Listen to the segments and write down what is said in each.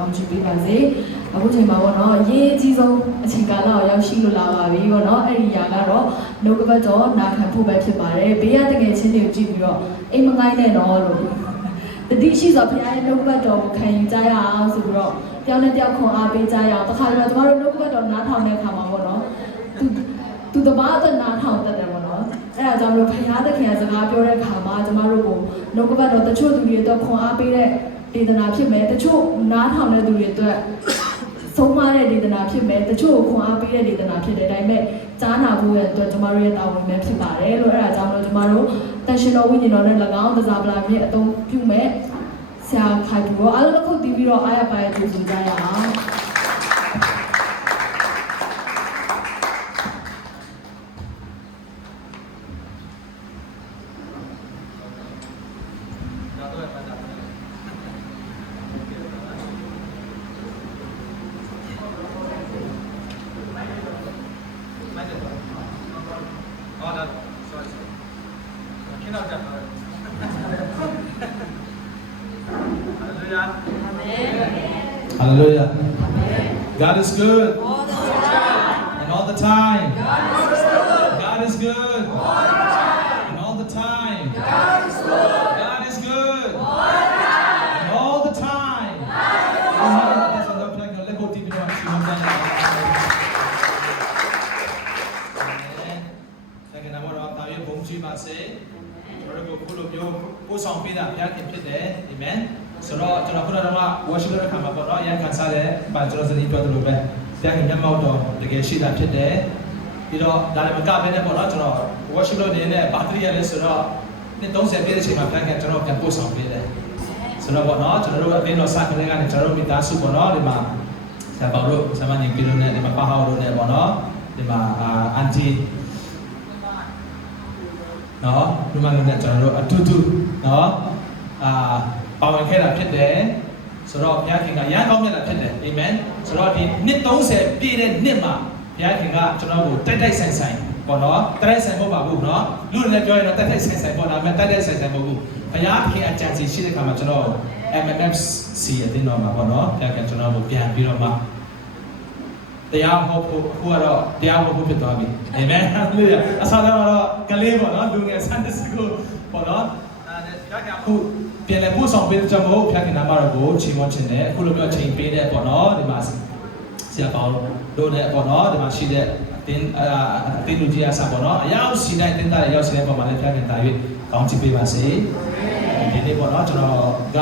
ကောင်းချီးပေးပါစေအခုချိန်မှာပေါ့နော်အရေးအကြီးဆုံးအချိန်ကာလကိုရောက်ရှိလို့လာပါပြီပေါ့နော်အဲ့ဒီຢာကတော့နှုတ်ကပတ်တော်နာခံဖို့ပဲဖြစ်ပါတယ်ဘေးရတကယ်ချင်းတွေကိုကြည့်ပြီးတော့အိမ်မငိုင်းနဲ့တော့လို့တတိရှိစွာဘုရားရဲ့နှုတ်ကပတ်တော်ကိုခံယူကြရအောင်ဆိုပြီးတော့တယောက်နဲ့တယောက်ခွန်အားပေးကြရအောင်တခါတည်းကျမတို့နှုတ်ကပတ်တော်နားထောင်တဲ့အခါမှာပေါ့နော်သူတပါးအသက်နားထောင်တတ်တယ်ပေါ့နော်အဲ့ဒါကြောင့်မလို့ဘုရားသခင်ကစကားပြောတဲ့အခါမှာကျမတို့ကိုနှုတ်ကပတ်တော်တချို့သူတွေအတွက်ခွန်အားပေးတဲ့ဒေသနာဖြစ်မယ်တချို့နားထောင်တဲ့သူတွေအတွက်ဆုံးမတဲ့ဒေသနာဖြစ်မယ်တချို့ခွန်အားပေးတဲ့ဒေသနာဖြစ်တယ်ဒါပေမဲ့ကြားနာဖို့ရဲ့အတွက်ကျမတို့ရဲ့တာဝန်ပဲဖြစ်ပါတယ်လို့အဲ့ဒါကြောင့်မလို့ကျမတို့တန်ရှင်တော်ဝိညာဉ်တော်နဲ့၎င်းသစားပလာမြင့်အသုံးပြုမဲ့ဆရာခိုင်ဘူးအားလုံးတစ်ခုတည်ပြီးတော့အားရပါရဲ့ကြိုးဆိုကြရအောင်Hallelujah. God is good. And all the time. God is good. And all the time. God is good. And all the time. Let's go deep into Amen. ဆိုတော့ကျွန်တော်ခုနက worship လုပ်တဲ့အခါမှာပေါ့နော်အရင်ခံစားတဲ့ဘာကျွန်တော်စနေပြောသလိုပဲပြန်ခင်မျက်မှောက်တော့တကယ်ရှိတာဖြစ်တယ်ပြီးတော့ဒါလည်းမကဘဲနဲ့ပေါ့နော်ကျွန်တော် worship လုပ်နေတဲ့ဘာတရီရလဲဆိုတော့နှစ်30ပြည့်တဲ့အချိန်မှာပြန်ခင်ကျွန်တော်ပြန်ပို့ဆောင်ပေးတယ်ဆိုတော့ပေါ့နော်ကျွန်တော်တို့အတင်းတော်စကလေးကနေကျွန်တော်တို့မိသားစုပေါ့နော်ဒီမှာဆရာပေါလို့ဆရာမညီကီလိုနဲ့ဒီမှာပါဟောလို့နဲ့ပေါ့နော်ဒီမှာအန်တီနော်ဒီမှာလည်းကျွန်တော်တို့အတူတူနော်ပါဝင်ခဲ့တာဖြစ်တယ်ဆိုတော့ဘုရားခင်ကရန်ကောင်းမြတ်တာဖြစ်တယ်အာမင်ဆိုတော့ဒီနှစ်30ပြည့်တဲ့နှစ်မှာဘုရားခင်ကကျွန်တော်ကိုတိုက်ဆိုင်ဆိုင်ပေါ့နော်တိုက်ဆိုင်မဟုတ်ပါဘူးနော်လူတွေလည်းပြောရင်တော့တိုက်ဆိုင်ဆိုင်ပေါ့ဒါပေမဲ့တိုက်ဆိုင်ဆိုင်မဟုတ်ဘူးဘုရားခင်အကြံစီရှိတဲ့ခါမှာကျွန်တော် MMFC အတင်းတော်မှာပေါ့နော်ဘုရားခင်ကျွန်တော်ကိုပြန်ပြီးတော့မှတရားဟောဖို့ခုကတော့တရားဟောဖို့ဖြစ်သွားပြီအာမင်ဟာလေလုယာအစားတော့ကလေးပေါ့နော်လူငယ်Sunday Schoolပေါ့နော်ဒါကအခုပြန်လဲပို့ဆောင်ပေးကြမို့ဖျက်ခင်နာမတော်ကိုချီးမွမ်းခြင်းနဲ့အခုလိုမျိုးချိန်ပေးတဲ့ပေါ့နော်ဒီမှာဆရာပေါင်းတို့နဲ့ပေါ့နော်ဒီမှာရှိတဲ့တင်းလူကြီးအစားပေါ့နော်အရောက်စီတိုင်းတင်းသားရောက်စီတိုင်းပုံမှန်လည်းဖျက်ခင်တာ၍ကောင်းချီးပေးပါစေဒီနေ့ပေါ့နော်ကျွန်တော်က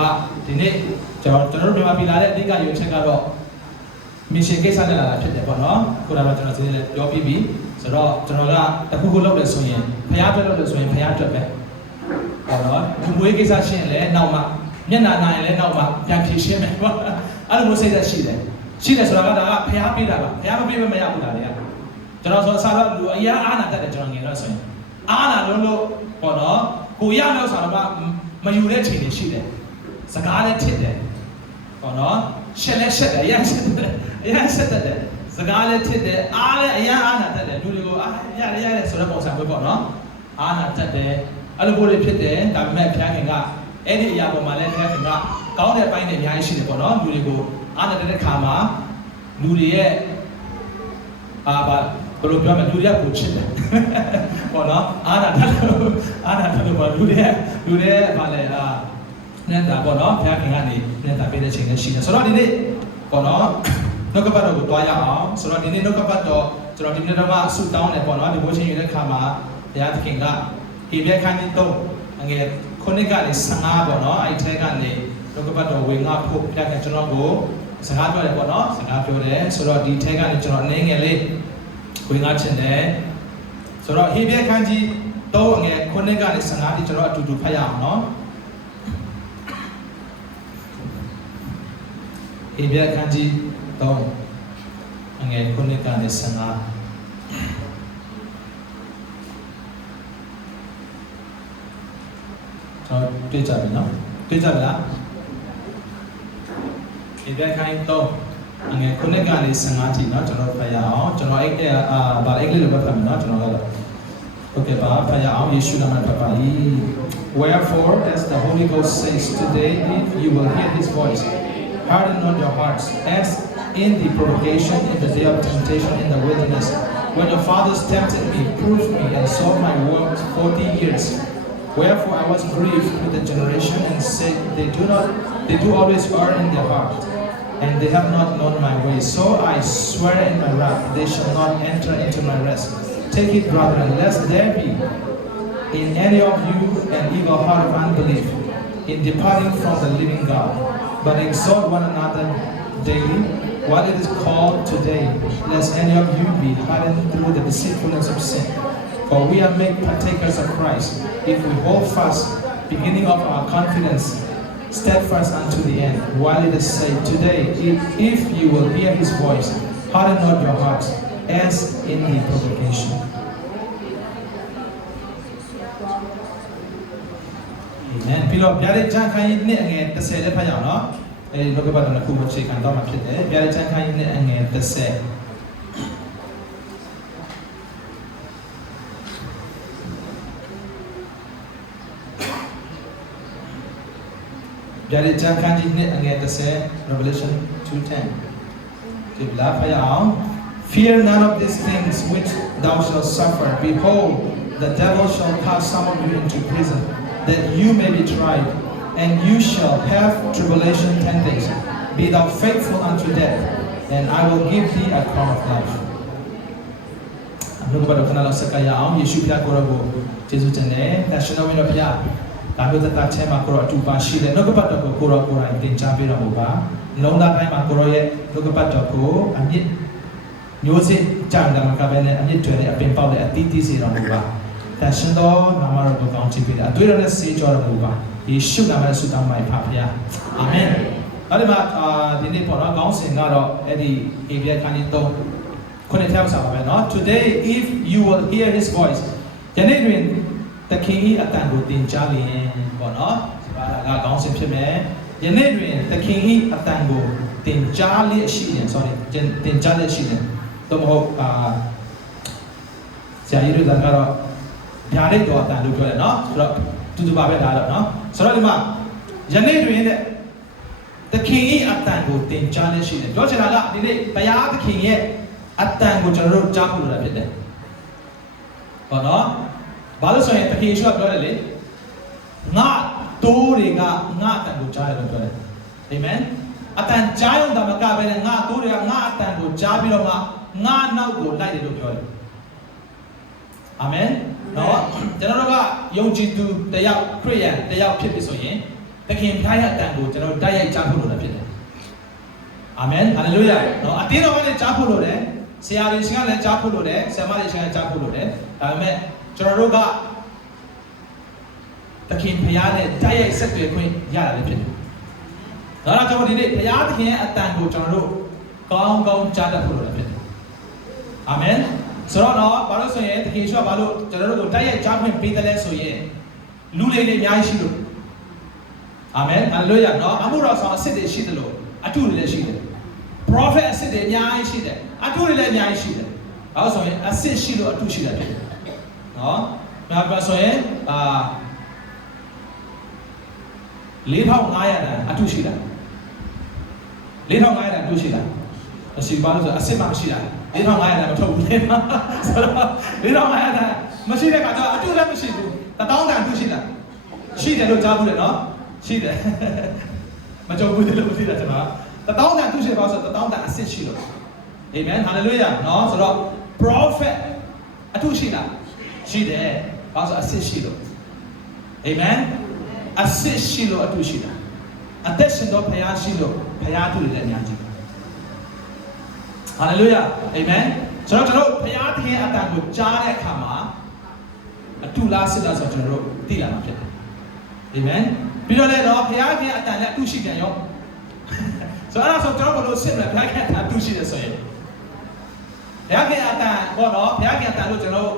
ဒီနေ့ကျွန်တော်တို့မြန်မာပြည်လာတဲ့အဓိကရွေးချက်ကတော့မစ်ရှင်ကိစ္စနဲ့လာတာဖြစ်တယ်ပေါ့နော်ခုနကကျွန်တော်စီးလည်းပြောပြီးပြီဆိုတော့ကျွန်တော်ကတခုခုလုပ်တယ်ဆိုရင်ဖျားပြလုပ်လို့ဆိုရင်ဖျားအတွက်ပဲဟုတ်တော့ဒီမွေးကိစ္စရှင်းလဲနောက်မှမျက်နှာနာရင်လဲနောက်မှပြန်ဖြေရှင်းမယ်ပေါ့အဲ့လိုမျိုးစိတ်သက်ရှိတယ်ဆိုတာကဒါကဖျားပေးတာပါဖျားမပေးမရဘူးလားလေကျွန်တော်ဆိုအစားတော့လူအရာအားနာတတ်တယ်ကျွန်တော်ငယ်တော့ဆိုရင်အားနာလို့ပေါ့နော်ကိုရလို့ဆိုတော့မယူတဲ့ချိန်တွေရှိတယ်စကားလည်းထစ်တယ်ပေါ့နော်ရှက်လည်းရှက်တယ်အရင်ရှက်တယ်စကားလည်းထစ်တယ်အားလည်းအရင်အားနာတတ်တယ်လူတွေကိုအားရတယ်ဆိုတဲ့ပုံစံမျိုးပေါ့နော်အားနာတတ်တယ်အဲ့လိုပို့လေးဖြစ်တယ်ဒါပေမဲ့ဘုရားခင်ကအဲ့ဒီအရာပေါ်မှာလည်းဘုရားခင်ကကောင်းတဲ့ပိုင်းတွေအများကြီးရှိတယ်ပေါ့နော်လူတွေကိုအားနာတဲ့ခါမှာလူတွေရဲ့ဘယ်လိုပြောမလဲလူတွေကကိုချစ်တယ်ပေါ့နော်အားနာတယ်ပေါ့လူတွေဗာလဲနဲ့တာပေါ့နော်ဘုရားခင်ကနေနဲ့တာပေးတဲ့ချိန်လည်းရှိတယ်ဆိုတော့ဒီနေ့ပေါ့နော်နှုတ်ကပတ်တော်ကိုတွားရအောင်ဆိုတော့ဒီနေ့နှုတ်ကပတ်တော်ကျွန်တော်ဒီနေ့တော့ဆုတောင်းတယ်ပေါ့နော်ဒီဘိုးချင်းရတဲ့ခါမှာဘုရားသခင်ကဟေဘဲခန်းကြီး3ငယ်ခုနှစ်ကနေ15ပေါ့နော်အဲ့ထဲကနေနှုတ်ကပတ်တော်ဝင်ငါဖို့ဘုရားခင်ကျွန်တော်ကိုစကားပြောတယ်ပေါ့နော်စကားပြောတယ်ဆိုတော့ဒီထဲကနေကျွန်တော်အနေငယ်လေးဝင်ငါချင်တယ်ဆိုတော့ဟေဘဲခန်းကြီး3ငယ်ခုနှစ်ကနေ15ဒီကျွန်တော်အတူတူဖတ်ရအောင်နော်ဟေဘဲခန်းကြီး3ငယ်ခုနှစ်ကနေ15တွေ့ကြပြီနော်တွေ့ကြပြီလားဒီဘက်ခိုင်းတော့ငယ်ခုနှစ်ကနေ15ထိနော်ကျွန်တော်ဖတ်ရအောင်ကျွန်တော်အဲ့ဗာအင်္ဂလိပ်လိုပဲဖတ်မယ်နော်ကျွန်တော်ကတော့ဟုတ်ကဲ့ပါဖတ်ရအောင်ယေရှုနာမနဲ့ဖတ်ပါ Wherefore as the Holy Ghost says today if you will hear his voice harden not your hearts, as in the provocation in the day of temptation in the wilderness, when your fathers tempted me, proved me, and saw my works 40 years. Wherefore I was grieved with the generation and said, they do always err in their heart, and they have not known my ways. So I swear in my wrath, they shall not enter into my rest. Take it, brethren, lest there be in any of you an evil heart of unbelief, in departing from the living God. But exhort one another daily, while it is called today, lest any of you be hardened through the deceitfulness of sin. For we are made partakers of Christ, if we hold fast, beginning of our confidence, steadfast unto the end. While it is said, today, if you will hear his voice, harden not your hearts, as in the provocation. Amen. ပြီးတော့ဗျာဒိတ်ချမ်းခိုင်းနှစ်အငယ်30လည်းဖတ်ရအောင်နော်။အဲဒီလောကပတ်တော်တစ်ခုကိုချိန်ခံတော့မှာဖြစ်တယ်။ဗျာဒိတ်ချမ်းခိုင်းနှစ်အငယ်30ဗျာဒိတ်ချမ်းခိုင်းနှစ်အငယ်30 Revelation 2:10 ဒီလာဖတ်ရအောင် Fear none of these things which thou shalt suffer. Behold, the devil shall cast some of you into prison, that you may be tried, and you shall have tribulation 10 days. Be thou faithful unto death, and I will give thee a crown of life. လောကဘတော်ခဏလောက်စကားရအောင်ယေရှုဖျားကိုရောကိုကျေးဇူးတင်တယ်။ဒါရှင်တော်ဝိညာဉ်ဖျားဒါမျိုးသက်သာချဲမှာကိုရောအတူပါရှိတယ်။လောကဘတော်ကိုကိုရောကိုယ်တိုင်သင်ကြားပေးတော်မူပါ။လုံးသားတိုင်းမှာကိုရောရဲ့လောကဘတော်ကိုအမြင့်မျိုးစစ်ကြံတာမကဘဲနဲ့အမြင့်တွေနဲ့အပင်ပေါက်တဲ့အတီးတီးစေတော်မူပါ။ဒါရှင်တော်နာမတော်ကိုကောင်းချီးပေးတယ်။အတွေ့အကြုံနဲ့စေကြောတော်မူပါ။ယေရှုနာမနဲ့ဆုတောင်းပါဖခင်။အာမင်။အဲ့ဒီမှာဒီနေ့ပေါ်တော့ကောင်းစင်ကတော့အဲ့ဒီအေဗီယခန်းကြီး3ခုနှစ်ထဲမှာပါပဲเนาะ Today if you will hear his voice ယနေ့တွင်တခင်၏အတန်ကိုသင်ကြားလျင်ပေါ့เนาะဒီပါကကောင်းစင်ဖြစ်မယ်ယနေ့တွင်တခင်၏အတန်ကိုသင်ကြားလျက်ရှိရင် sorry သင်ကြားလျက်ရှိရင်တော့မဟုတ်ဆရာကြီးတို့ကတော့ဗျာဒိတ်တော်အတန်လို့ပြောတယ်เนาะဆိုတော့တူတူပါပဲဒါတော့เนาะဆိုတော့ဒီမှာယနေ့တွင်တဲ့တခင်၏အတန်ကိုသင်ကြားလျက်ရှိတယ်ပြောချင်တာကဒီနေ့ဘုရားသခင်ရဲ့အတန်ကိုကျွန်တော်တို့ကြားဖို့လိုတာဖြစ်တယ်။ဟောနော်။ဘာလို့ဆိုရင်တခင်ယေရှုကပြောတယ်လေ။ငါတိုးတွေကငါအတန်ကိုကြားတယ်လို့ပြောတယ်။အာမင်။အတန်ကြားရုံတမကပဲနဲ့ငါတိုးတွေကငါအတန်ကိုကြားပြီးတော့ငါနောက်ကိုလိုက်တယ်လို့ပြောတယ်။အာမင်။နော်။ကျွန်တော်တို့ကယုံကြည်သူတယောက်ခရစ်ယာန်တယောက်ဖြစ်ပြီဆိုရင်တခင်ဖျားရဲ့အတန်ကိုကျွန်တော်တိုက်ရိုက်ကြားဖို့လိုတာဖြစ်တယ်။အာမင်။ဟာလေလုယာ။နော်အတင်းတော်ကလည်းကြားဖို့လိုတယ်။ဆရာတွေရှင်ကလည်းကြားဖို့လို့တယ်ဆရာမတွေရှင်ကကြားဖို့လို့တယ်ဒါပေမဲ့ကျွန်တော်တို့ကသခင်ဖျားနဲ့တိုက်ရိုက်ဆက်သွယ်ခွင့်ရတာလည်းဖြစ်တယ်။ဒါကြောင့်ဒီနေ့ဖျားသခင်ရဲ့အတန်ကိုကျွန်တော်တို့ကောင်းကောင်းကြားတတ်ဖို့လို့ဖြစ်တယ်။အာမင်။ဆိုတော့ဘာလို့ဆိုရင်သခင်ယေရှုကဘာလို့ကျွန်တော်တို့ကိုတိုက်ရိုက်ကြားခွင့်ပေးတယ်လဲဆိုရင်လူလေးတွေအများကြီးရှိလို့အာမင်။ဟာလေလုယာနော်အမှုတော်ဆောင်အစစ်တွေရှိတယ်လို့အထုတွေလည်းရှိတယ်။ prophet အစစ်တွေအများကြီးရှိတယ်။အထုတွေလည်းအများကြီးရှိတယ်။ဘာလို့ဆိုရင်အစစ်ရှိလို့အထုရှိတာဖြစ်တယ်။နော်။နောက်ပါဆိုရင်4500တန်အထုရှိတာ။4500တန်အထုရှိတာ။အစီပါလို့ဆိုအစစ်မှမရှိတာ။4500တန်မထုတ်ဘူးလေ။ဆိုတော့4500တန်မရှိတဲ့အခါကျတော့အထုလည်းမရှိဘူး။1000တန်အထုရှိတာ။ရှိတယ်လို့ကြားဘူးလေနော်။ရှိတယ်။မကြုံဘူးလို့သိတာကျွန်တော်1000တန်သူရှိပါဆို1000တန်အစစ်ရှိလို့အာမင်ဟာလေလုယာနော်ဆိုတော့ prophet အထုရှိလားရှိတယ်ဘာလို့အစစ်ရှိလို့အာမင်အစစ်ရှိလို့အထုရှိတာအသက်ရှင်တော့ဘုရားရှိလို့ဘုရားအထုတွေလည်းအများကြီးဟာလေလုယာအာမင်ဆိုတော့ကျွန်တော်ဘုရားသခင်အတန်ကိုကြားတဲ့အခါမှာအထုလားစစ်လားဆိုတော့ကျွန်တော်တို့သိလာမှာဖြစ်တယ်အာမင်ပြီးတော့လည်းတော့ဘုရားသခင်အတန်လည်းအထုရှိတယ်ရောဆိုတော့ကျွန်တော်ဘယ်လိုစစ်မလဲဘုရားကအတူရှိတယ်ဆိုရင်ဘုရားကအတန်ပေါ့နော်ဘုရားကအတန်လို့ကျွန်တော်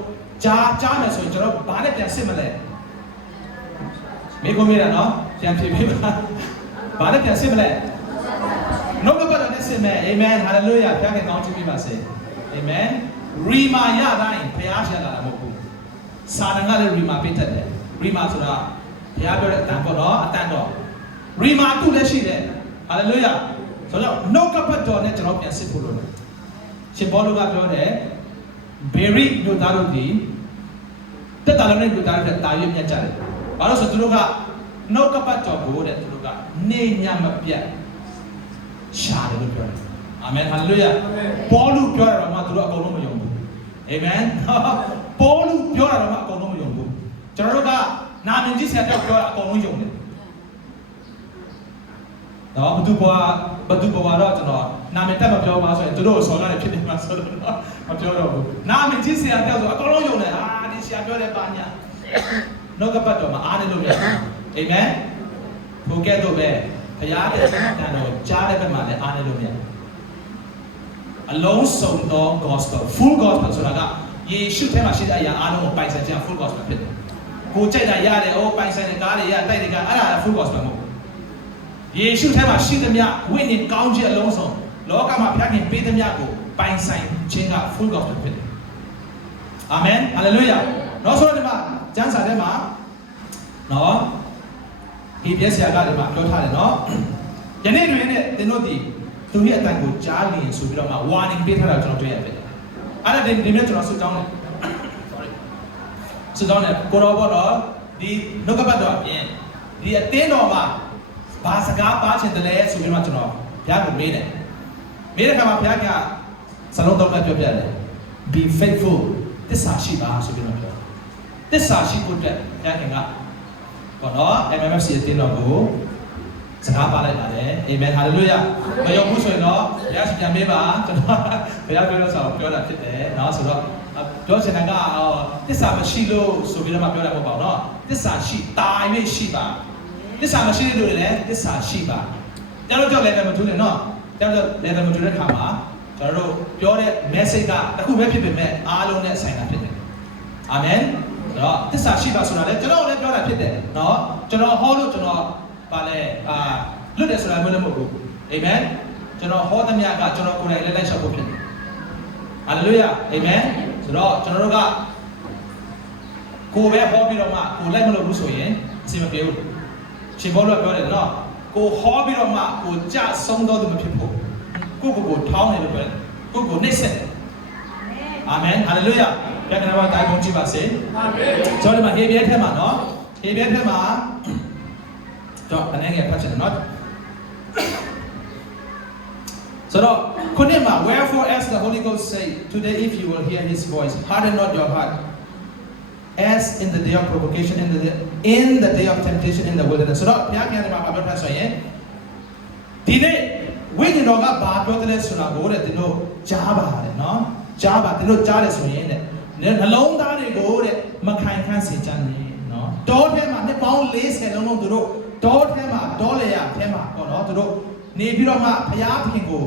ကြားမယ်ဆိုရင်ကျွန်တော်ဘာနဲ့ပြန်စစ်မလဲမိကုန်မိတာနော်ပြန်ဖြေပေးပါဘာနဲ့ပြန်စစ်မလဲနှုတ်ကပတ်တော်နဲ့စစ်မယ်အာမင်ဟာလေလုယာဘုရားကကောင်းချီးပေးပါစေအာမင်ရီမာရတိုင်းဘုရားရှာလာတာမဟုတ်ဘူးစာတန်ကလည်းရီမာပေးတတ်တယ်ရီမာဆိုတာဘုရားပြောတဲ့အတန်ပေါ့နော်အတန်တော့ရီမာသူ့လည်းရှိတယ်ဟာလေလုယာ ဆိုတော့နှုတ်ကပတ်တော်နဲ့ကျွန်တော်ပြန်စစ်ဖို့လို့ရှင်ဘောလူကပြောတယ်ဘေရီတို့သားတို့ဒီတက်တာလုံးနဲ့တို့သားတို့တာရွေးမြတ်ကြတယ်ဘာလို့ဆိုသူတို့ကနှုတ်ကပတ်တော်ကိုတဲ့သူတို့ကနေညမပြတ်ရှာတယ်လို့ပြောတယ်အာမင်ဟာလေလုယာဘောလူပြောရတော့မှသူတို့အကုန်လုံးမယုံဘူးအာမင်ဘောလူပြောရတော့မှအကုန်လုံးမယုံဘူးကျွန်တော်တို့ကနာမည်ကြီးဆရာပြောတာအကုန်လုံးယုံတယ်နော်ဘသူဘွားတော့ကျွန်တော်နာမည်တက်မပြောပါဆိုရင်သူတို့ဆော်ရတယ်ဖြစ်နေမှာဆိုတော့မပြောတော့ဘူးနာမည်ကြီးဆရာပြောဆိုအကုန်လုံးယုံတယ်ဒီဆရာပြောတဲ့ပါညာနှုတ်ကပတ်တော်မှာအားနေလို့ရတယ်အာမင်ဘုကဲ့သို့ပဲဘုရားတဲ့တန်တော်ကြားတဲ့ဘက်မှာလည်းအားနေလို့ရတယ်အလုံးစုံသော gospel full gospel ဆိုတာကယေရှုထဲမှာရှိတဲ့အရာအားလုံးကိုပိုင်ဆိုင်ခြင်း full gospel ဖြစ်တယ်ကိုကြိုက်တာရတယ်ပိုင်ဆိုင်တဲ့ကားတွေရတိုက်တွေကအဲ့ဒါ full gospel မဟုတ်ယေရှုထဲမှာရှိသမျှဝိညာဉ်ကောင်းခြင်းအလုံးစုံလောကမှာဖျက်ခင်ပေးသမျှကိုပိုင်ဆိုင်ခြင်းက full gospel ဖြစ်တယ်အာမင်ဟာလေလုယာနောက်ဆိုတော့ဒီမှာကျမ်းစာထဲမှာနော်ဒီပြည့်စရာကဒီမှာပြောထားတယ်နော်ယနေ့တွင်နဲ့သင်တို့ဒီသူရဲ့အတန်ကိုကြားလျင်ဆိုပြီးတော့မှ warning ပေးထားတာကျွန်တော်တွေ့ရပါတယ်အဲ့ဒါဒီနေ့ကျွန်တော်ဆုတောင်းတယ် sorry ဆုတောင်းတယ်ကိုရောဘောတော့ဒီနှုတ်ကပတ်တော်အပြင်ဒီအတင်းတော်မှာဘာစကားပါချင်တယ်လဲဆိုပြီးတော့ကျွန်တော်ဘုရားကိုမေးတယ်မေးတဲ့အခါမှာဘုရားကစလုံးသုံးနဲ့ပြောပြတယ် be faithful သစ္စာရှိပါဆိုပြီးတော့ပြောသစ္စာရှိဖို့အတွက်ဘုရားခင်ကဘောနော် MMFC အတင်းတော်ကိုစကားပါလိုက်ပါတယ်အာမင်ဟာလေလုယာမယုံဘူးဆိုရင်တော့ဘုရားရှင်ပြန်မေးပါကျွန်တော်ဘုရားပြောလို့ဆိုတော့ပြောတာဖြစ်တယ်เนาะဆိုတော့ပြောချင်တာကသစ္စာမရှိလို့ဆိုပြီးတော့မှပြောတာမဟုတ်ပါဘူးเนาะသစ္စာရှိတာ၍ရှိပါသစ္စာမရှိတဲ့လူတွေလည်းသစ္စာရှိပါကျွန်တော်ကြောက် level မထူးတယ်เนาะကျွန်တော် level မထူးတဲ့ခါမှာကျွန်တော်တို့ပြောတဲ့ message ကတစ်ခုပဲဖြစ်ပေမဲ့အားလုံးနဲ့ဆိုင်တာဖြစ်တယ်အာမင်အဲ့တော့သစ္စာရှိပါဆိုတာလည်းကျွန်တော်လည်းပြောတာဖြစ်တယ်เนาะကျွန်တော်ဟောလို့ကျွန်တော်ပါလေလွတ်တယ်ဆိုတာမျိုးလည်းမဟုတ်ဘူးအာမင်ကျွန်တော်ဟောသမျှကကျွန်တော်ကိုယ်တိုင်လည်းလိုက်လျှောက်ဖို့ဖြစ်တယ်ဟာလေလုယာအာမင်ဆိုတော့ကျွန်တော်တို့ကကိုယ်ပဲဟောပြီးတော့မှကိုယ်လိုက်မလို့ဘူးဆိုရင်အဆင်မပြေဘူးရှင်ဘောလို့ပြောတယ်နော်ကိုဟောပြီးတော့မှကိုကြဆုံးတော့သူမဖြစ်ဖို့ကိုထောင်းနေလို့ပြောတယ်ကိုနှိမ့်ဆက်တယ်အာမင်ဟာလေလုယာဘုရားကဘာတိုင်ကုန်ကြည့်ပါစေအာမင်ကျွန်တော်ဒီမှာဟေဘရဲထဲမှာနော်ဟေဘရဲထဲမှာတော့အနေငယ်ဖတ်ချင်တယ်နော်ဆိုတော့ခုနှစ်မှာ wherefore as the Holy Ghost say today if you will hear his voice harden not your heart as in the day of provocation in the day of temptation in the wilderness ဆိုတော့ဘုရားခင်ကမှာပြောထားဆိုရင်ဒီနေ့ဝိညာဉ်တော်ကဘာပြောတယ်လဲဆိုတာကိုတဲ့ဒီလိုကြားပါတယ်နော်ကြားပါဒီလိုကြားတယ်ဆိုရင်တဲ့နှလုံးသားတွေကိုတဲ့မခိုင်ခန့်စေချင်တယ်နော်တောထဲမှာနှစ်ပေါင်း40လုံးလုံးသူတို့တောထဲမှာတောလေရထဲမှာပေါ့နော်သူတို့နေပြီးတော့မှဘုရားခင်ကို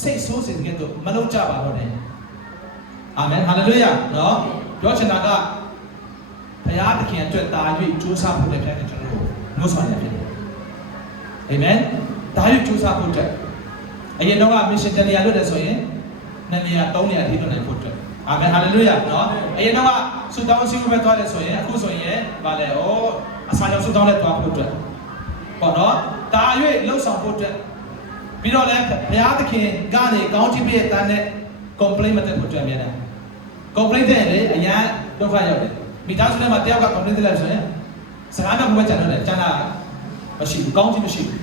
စိတ်ဆိုးစေတဲ့တော့မလုပ်ကြပါတော့နဲ့အာမင်ဟာလေလုယာနော်ပြောချင်တာကဘုရားသခင်အတွက်တာ၍ကြိုးစားဖို့တဲ့ဘုရားကကျွန်တော်တို့နှုတ်ဆောင်ရဖြစ်တယ်အာမင်တာ၍ကြိုးစားဖို့တဲ့အရင်တော့က mission တနေရာလွတ်တယ်ဆိုရင်2နေရာ3နေရာထိလွတ်နိုင်ဖို့အတွက်အာမင်ဟာလေလုယာနော်အရင်တော့ကဆုတောင်းစီကိုပဲသွားတယ်ဆိုရင်အခုဆိုရင်ဗာလေအစာကြောင့်ဆုတောင်းလက်သွားဖို့အတွက်ပေါ့နော်တာ၍လှုပ်ဆောင်ဖို့အတွက်ပြီးတော့လည်းဘုရားသခင်ကနေကောင်းချီးပေးတဲ့တန်းနဲ့ complaint မတက်ဖို့အတွက်အများနဲ့ complaint တဲ့လေအရင်ဒုက္ခရောက်တယ်မိသားစုထဲမှာတယောက်က complaint တက်လိုက်ဆိုရင်စကားတော့ဘယ်ကျန်တော့လဲကျန်တာမရှိဘူးကောင်းချီးမရှိဘူး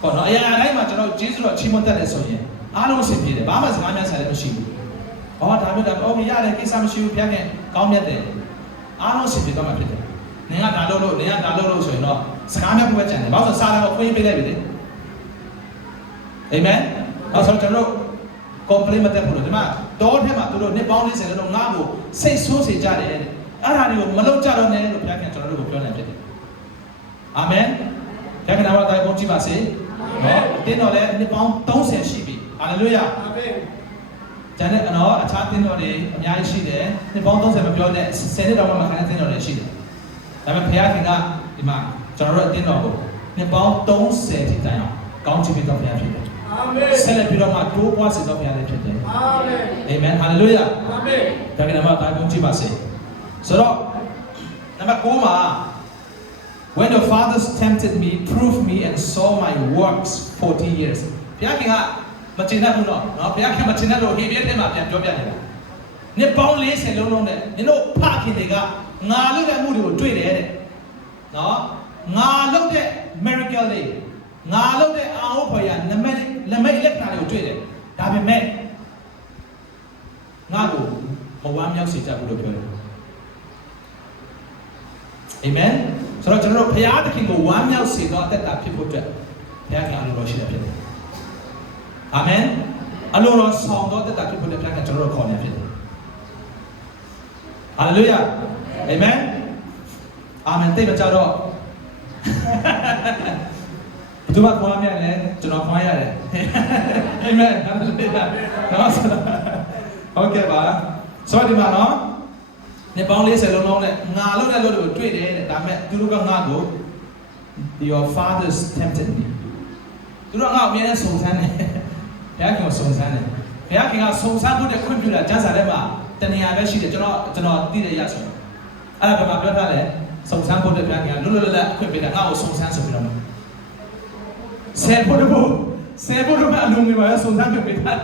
ပေါ့နော်အရင်အတိုင်းမှာကျွန်တော်ဂျေဇုတော်ချီးမွမ်းတတ်တယ်ဆိုရင်အားလုံးအဆင်ပြေတယ်ဘာမှစကားများဆိုင်လည်းမရှိဘူး။ဒါမျိုးရတယ်ကိစ္စမရှိဘူးဘုရားကကောင်းမြတ်တယ်အားလုံးအဆင်ပြေသွားမှာဖြစ်တယ်။နင်ကဒါလုပ်လို့ဆိုရင်တော့စကားများဘယ်ကျန်တယ်ဘာလို့စာလည်းအခွင့်အရေးပေးလိုက်ပြီလေ။အာမင်။အဲ့ဆိုကျွန်တော်တို့ complaint မတက်ဘူးလို့ဒီမှာတောထဲမှာသူတို့နှစ်ပေါင်း40လုံးငါ့ကိုစိတ်ဆိုးစေကြတယ်တဲ့။အဲ့ဒါတွေကိုမလုပ်ကြတော့နဲ့လို့ဘုရားကကျွန်တော်တို့ကိုပြောနေဖြစ်တယ်။အာမင်။ဘုရားကနာမတော်ကိုကြည့်ပါစေ။နော်တင်းတော်လည်းနှစ်ပေါင်း30ရှိပြီ။ဟာလေလုယာ။အာမင်။ကျန်တဲ့နော်အခြားတင်းတော်တွေအများကြီးရှိတယ်။နှစ်ပေါင်း30မပြောနဲ့10နှစ်တော့မှခံတဲ့တင်းတော်တွေရှိတယ်။ဒါပေမဲ့ဘုရားခင်ကဒီမှာကျွန်တော်တို့အတင်းတော်ကိုနှစ်ပေါင်း30ထိတိုင်အောင်ကောင်းချီးပေးတော်ဘုရားဖြစ်တယ်။အာမင်။ဆက်လက်ပြီးတော့မှတိုးပွားစေတော်ဘုရားလည်းဖြစ်တယ်။အာမင်။အာမင်။ဟာလေလုယာ။အာမင်။ဒါကနမတာကုန်ကြည့်ပါစေ။ဆိုတော့နံပါတ်9မှာWhen the fathers tempted me, proved me, and saw my works 40 years. ဘုရားခင်ကမကျင်တတ်ဘူးနော်ဘုရားခင်မကျင်တတ်လို့ဟေပြဲထဲမှာပြန်ပြောပြနေတာနှစ်ပေါင်း40လုံးလုံးနဲ့နင်တို့ဖခင်တွေကငါလုပ်တဲ့အမှုတွေကိုတွေ့တယ်တဲ့နော်ငါလုပ်တဲ့ miracle တွေငါလုပ်တဲ့အာဟုဖွယ်ရနမိတ်လက်ခဏာတွေကိုတွေ့တယ်ဒါပေမဲ့ငါ့ကိုမဝမ်းမြောက်စေတတ်ဘူးလို့ပြောတယ်အာမင်ဆိုတော့ကျွန်တော်တို့ဘုရားသခင်ကိုဝမ်းမြောက်စေသောအသက်တာဖြစ်ဖို့အတွက်ဘုရားကအလိုတော်ရှိတယ်ဖြစ်တယ်အာမင်အလိုတော်ဆောင်သောအသက်တာဖြစ်ဖို့အတွက်ဘုရားကကျွန်တော်တို့ခေါ်နေဖြစ်တယ်ဟာလေလုယာအာမင်အာမင်တိတ်မကြတော့ဘယ်သူမှခေါ်ရမယ်လဲကျွန်တော်ခေါ်ရတယ်အာမင်ဟာလေလုယာနော်ဟုတ်ကဲ့ပါဆိုတော့ဒီမှာနော်နှစ်ပေါင်း40လုံးလုံးနဲ့ငါလုပ်တဲ့လို့တွေကိုတွေ့တယ်တဲ့ဒါပေမဲ့သူတို့ကငါ့ကို your fathers tempted me သူတို့ကငါ့ကိုအမြဲတမ်းစုံစမ်းတယ်ဘုရားခင်ကိုစုံစမ်းတယ်ဘုရားခင်ကစုံစမ်းဖို့တဲ့ခွင့်ပြုတာကျမ်းစာထဲမှာတဏှာပဲရှိတယ်ကျွန်တော်သိတဲ့ရဆိုအဲ့ဒါဘာမှပြောထားလဲစုံစမ်းဖို့တဲ့ဘုရားခင်ကလွတ်လွတ်လပ်လပ်အခွင့်ပေးတာငါ့ကိုစုံစမ်းဆိုပြီးတော့ဆယ်ဖို့တော့အလုံးတွေပါစုံစမ်းပေးတာ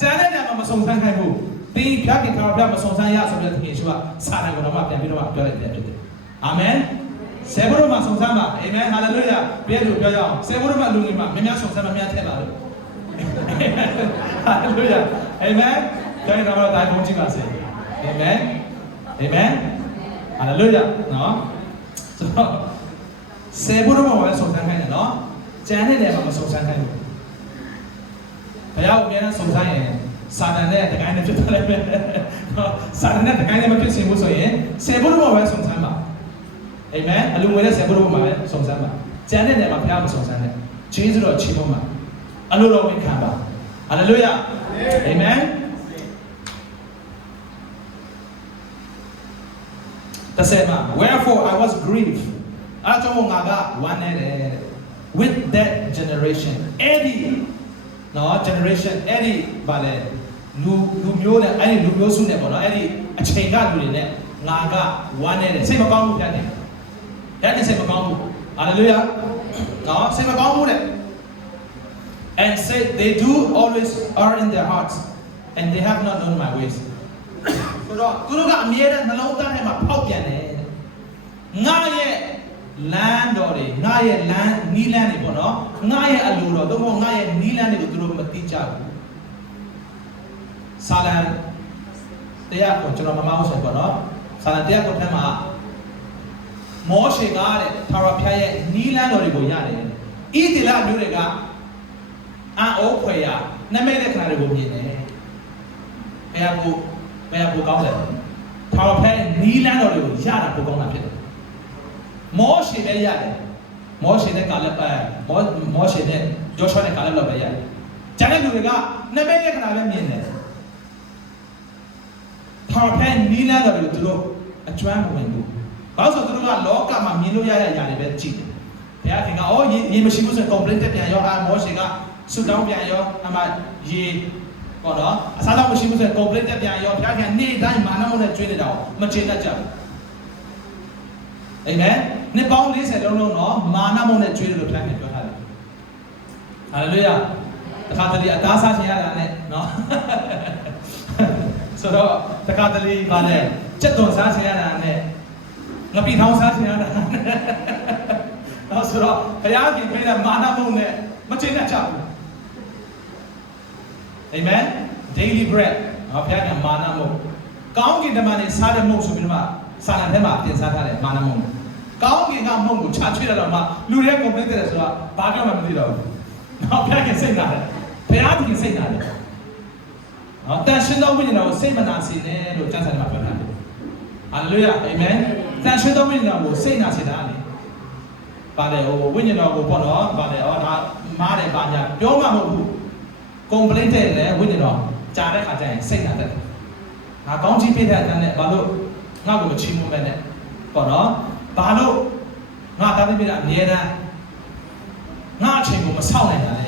ကျမ်းတဲ့နေရာမှာမစုံစမ်းခိုင်းဘူးဒီဘုရားခင်ကဘုရားမစုံစမ်းရဆိုတဲ့ယေရှုကစာနယ်ကိုတော့ပြန်ပြီးတော့ပြောလိုက်တယ်ဖြစ်တယ်အာမင်ဆယ်ဖို့တော့မစုံစမ်းပါအာမင်ဟာလေလုယာဘုရားတို့ပြောကြအောင်ဆယ်ဖို့တော့အလုံးတွေမှာများများစုံစမ်းများထည့်ပါလို့ဟာလေလုယာအာမင်ကျန်တော်တိုင်းပုံကြည့်ပါစေအာမင်အာမင်ဟာလေလုယာနော်ဆိုတော့ဆယ်ဖို့တော့မစုံစမ်းခိုင်းတယ်နော်ကျန်တဲ့နေရာမှာမစုံစမ်းခိုင်းဘူးဘုရားကိုအများနဲ့စုံစမ်းရင်စာတန်နဲ့တကိုင်းနဲ့ဖြစ်သွားလိမ့်မယ်။စာတန်နဲ့တကိုင်းနဲ့မဖြစ်စေဘူးဆိုရင်ဆယ်ဘုရားပဲစုံစမ်းပါ။အာမင်အလူငွေနဲ့ဆယ်ဘုရားမှာပဲစုံစမ်းပါ။ကျန်တဲ့နေရာမှာဘုရားမစုံစမ်းနဲ့။ဂျေဇုတော်ချီးမွမ်းပါ။အလိုတော်ဝင်ခံပါ။ဟာလေလုယာ။အာမင်တဆယ်မှာ wherefore I was grieved အားကြောင့်ငါကဝမ်းနေတယ် with that generation အဲ့ဒီနော် generation အဲ့ဒီဗာလေလူမျိုးနဲ့အဲ့ဒီလူမျိုးစုနဲ့ပေါ့နော်အဲ့ဒီအချိန်ကလူတွေနဲ့ငါကဝမ်းနေတယ်စိတ်မကောင်းဘူးပြန်တယ်အဲ့ဒီစိတ်မကောင်းဘူးဟာလေလုယာနော်စိတ်မကောင်းဘူးတဲ့ and said they do always are in their hearts and they have not known my ways ဆိုတော့သူတို့ကအမြဲတမ်းနှလုံးသားထဲမှာဖောက်ပြန်တယ်ငါရဲ့လမ်းတော်တွေငါရဲ့လမ်းနီးလမ်းတွေပေါ့နော်ငါရဲ့အလိုတော်တော့ငါရဲ့နီးလမ်းတွေကိုသူတို့မသိကြဘူးစာလံတရားကိုကျွန်တော်မမအောင်ဆိုပေါ့နော်စာလံတရားကိုထဲမှာမောရှေကတဲ့ထာဝရဘုရားရဲ့နီးလမ်းတော်တွေကိုရတယ်ဣသလမျိုးတွေကအံ့ဩဖွယ်ရာနမိတ်လက္ခဏာတွေကိုမြင်တယ်ဘယ်ကိုကောင်းတယ်ထာဝရဘုရားရဲ့နီးလမ်းတော်တွေကိုရတာပိုကောင်းတာဖြစ်တယ်မောရှေလည်းရတယ်မောရှေနဲ့ကာလက်မောရှေနဲ့ဂျောရှွာနဲ့ကာလက်လောက်ပဲရတယ်ကျန်တဲ့လူတွေကနမိတ်လက္ခဏာပဲမြင်တယ်ထာဝရဘုရားနီးလမ်းတော်တွေကိုသူတို့အကျွမ်းမဝင်ဘူးဘာလို့ဆိုသူတို့ကလောကမှာမြင်လို့ရတဲ့အရာတွေပဲကြည့်တယ်ဘုရားခင်ကရေမရှိဘူးဆိုရင် complaint တက်ပြန်ရောမောရှေကဆူတောင်းပြန်ရောအမှရေပေါ့နော်အစားတော့မရှိဘူးဆိုရင် complaint တက်ပြန်ရောဘုရားခင်နေ့တိုင်းမာနမုန်းနဲ့ကျွေးနေတာကိုမချေတတ်ကြဘူးအာမင်နှစ်ပေါင်း40လုံးလုံးတော့မာနမုန်းနဲ့ကျွေးတယ်လို့ဘုရားခင်ပြောထားတယ်ဟာလေလုယာတခါတလေအသားစားချင်ရတာနဲ့နော်ဆိုတော့တခါတလေပါလေစက်သွန်စားချင်ရတာနဲ့ငပိထောင်းစားချင်ရတာနော်ဆိုတော့ဘုရားခင်ပေးတဲ့မာနမုန်းနဲ့မချေတတ်ကြဘူးအာမင် daily bread ဘုရားကမာနမုန်းကောင်းကင်တမန်နဲ့စားတဲ့မုန်းဆိုပြီးတော့စာလံထဲမှာပြင်ဆင်ထားတယ်မာနမုန်းကောင်းကင်ကမုန်းကိုချချွေးတယ်တော့မှလူတွေက complaint တယ်ဆိုတော့ဘာပြောမှမသိတော့ဘူးနော်ဘုရားကစိတ်နာတယ်ဘုရားကစိတ်နာတယ်နော်တန်ရှင်တော်ဝိညာဉ်တော်ကိုစိတ်မနာစေနဲ့လို့ကျမ်းစာထဲမှာပြောထားတယ်ဟာလေလုယာအာမင်တန်ရှင်တော်ဝိညာဉ်တော်ကိုစိတ်နာစေတာလေပါတယ်ဝိညာဉ်တော်ကိုပေါ့နော်ပါတယ်ဒါမားတယ်ပါညာပြောမှမဟုတ်ဘူး complaint တယ်လေဝိညာဉ်တော်ကြားတဲ့ခါကျရင်စိတ်နာတယ်ငါကောင်းချီးပေးတဲ့အတန်းနဲ့ဘာလို့ငါ့ကိုချီးမွမ်းမဲ့နဲ့ပေါ့နော်ဘာလို့ငါတားသိပြတာအမြဲတမ်းငါအချိန်ကိုမဆောက်နိုင်တာလေ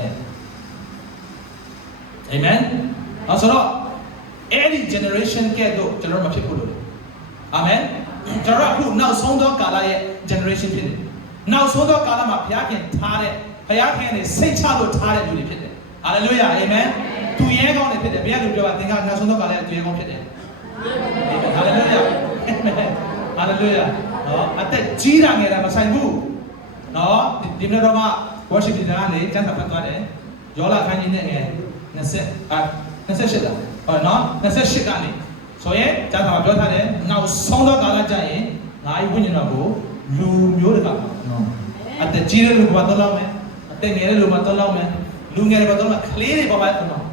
အာမင်ဆိုတော့အဲ့ဒီ generation ကဲတော့ကျွန်တော်မဖြစ်ဘူးလို့အာမင်ကျွန်တော်အခုနောက်ဆုံးသောကာလရဲ့ generation ဖြစ်တယ်နောက်ဆုံးသောကာလမှာဘုရားခင်ထားတဲ့ဘုရားခင်နဲ့စိတ်ချလို့ထားတဲ့လူတွေဖြစ်တယ် ဟာလေလုယာအာမင်သူရဲကောင်းနေဖြစ်တယ်ဘယ်ကလူပြောပါသင်ကနောက်ဆုံးတော့ကလည်းသူရဲကောင်းဖြစ်တယ်ဟာလေလုယာဟာလေလုယာနော်အသက်ကြီးတာငယ်တာမဆိုင်ဘူးနော်ဒီနေ့တော့မှ worship ဒီကနေကျမ်းစာဖတ်သွားတယ်ယောလခန်းကြီးနဲ့ငယ်28လားဟုတ်နော်28ကနေဆိုရင်ကျမ်းစာမှာပြောထားတယ်နောက်ဆုံးတော့ကာလကြရင်ငါ့ဝိညာဉ်တော်ကိုလူမျိုးတွေကနော်အသက်ကြီးတဲ့လူကတော့လောက်မယ်အသက်ငယ်တဲ့လူကတော့လောက်မယ်လူငယ်တွေကတော့ကလေးတွေပါပါတော့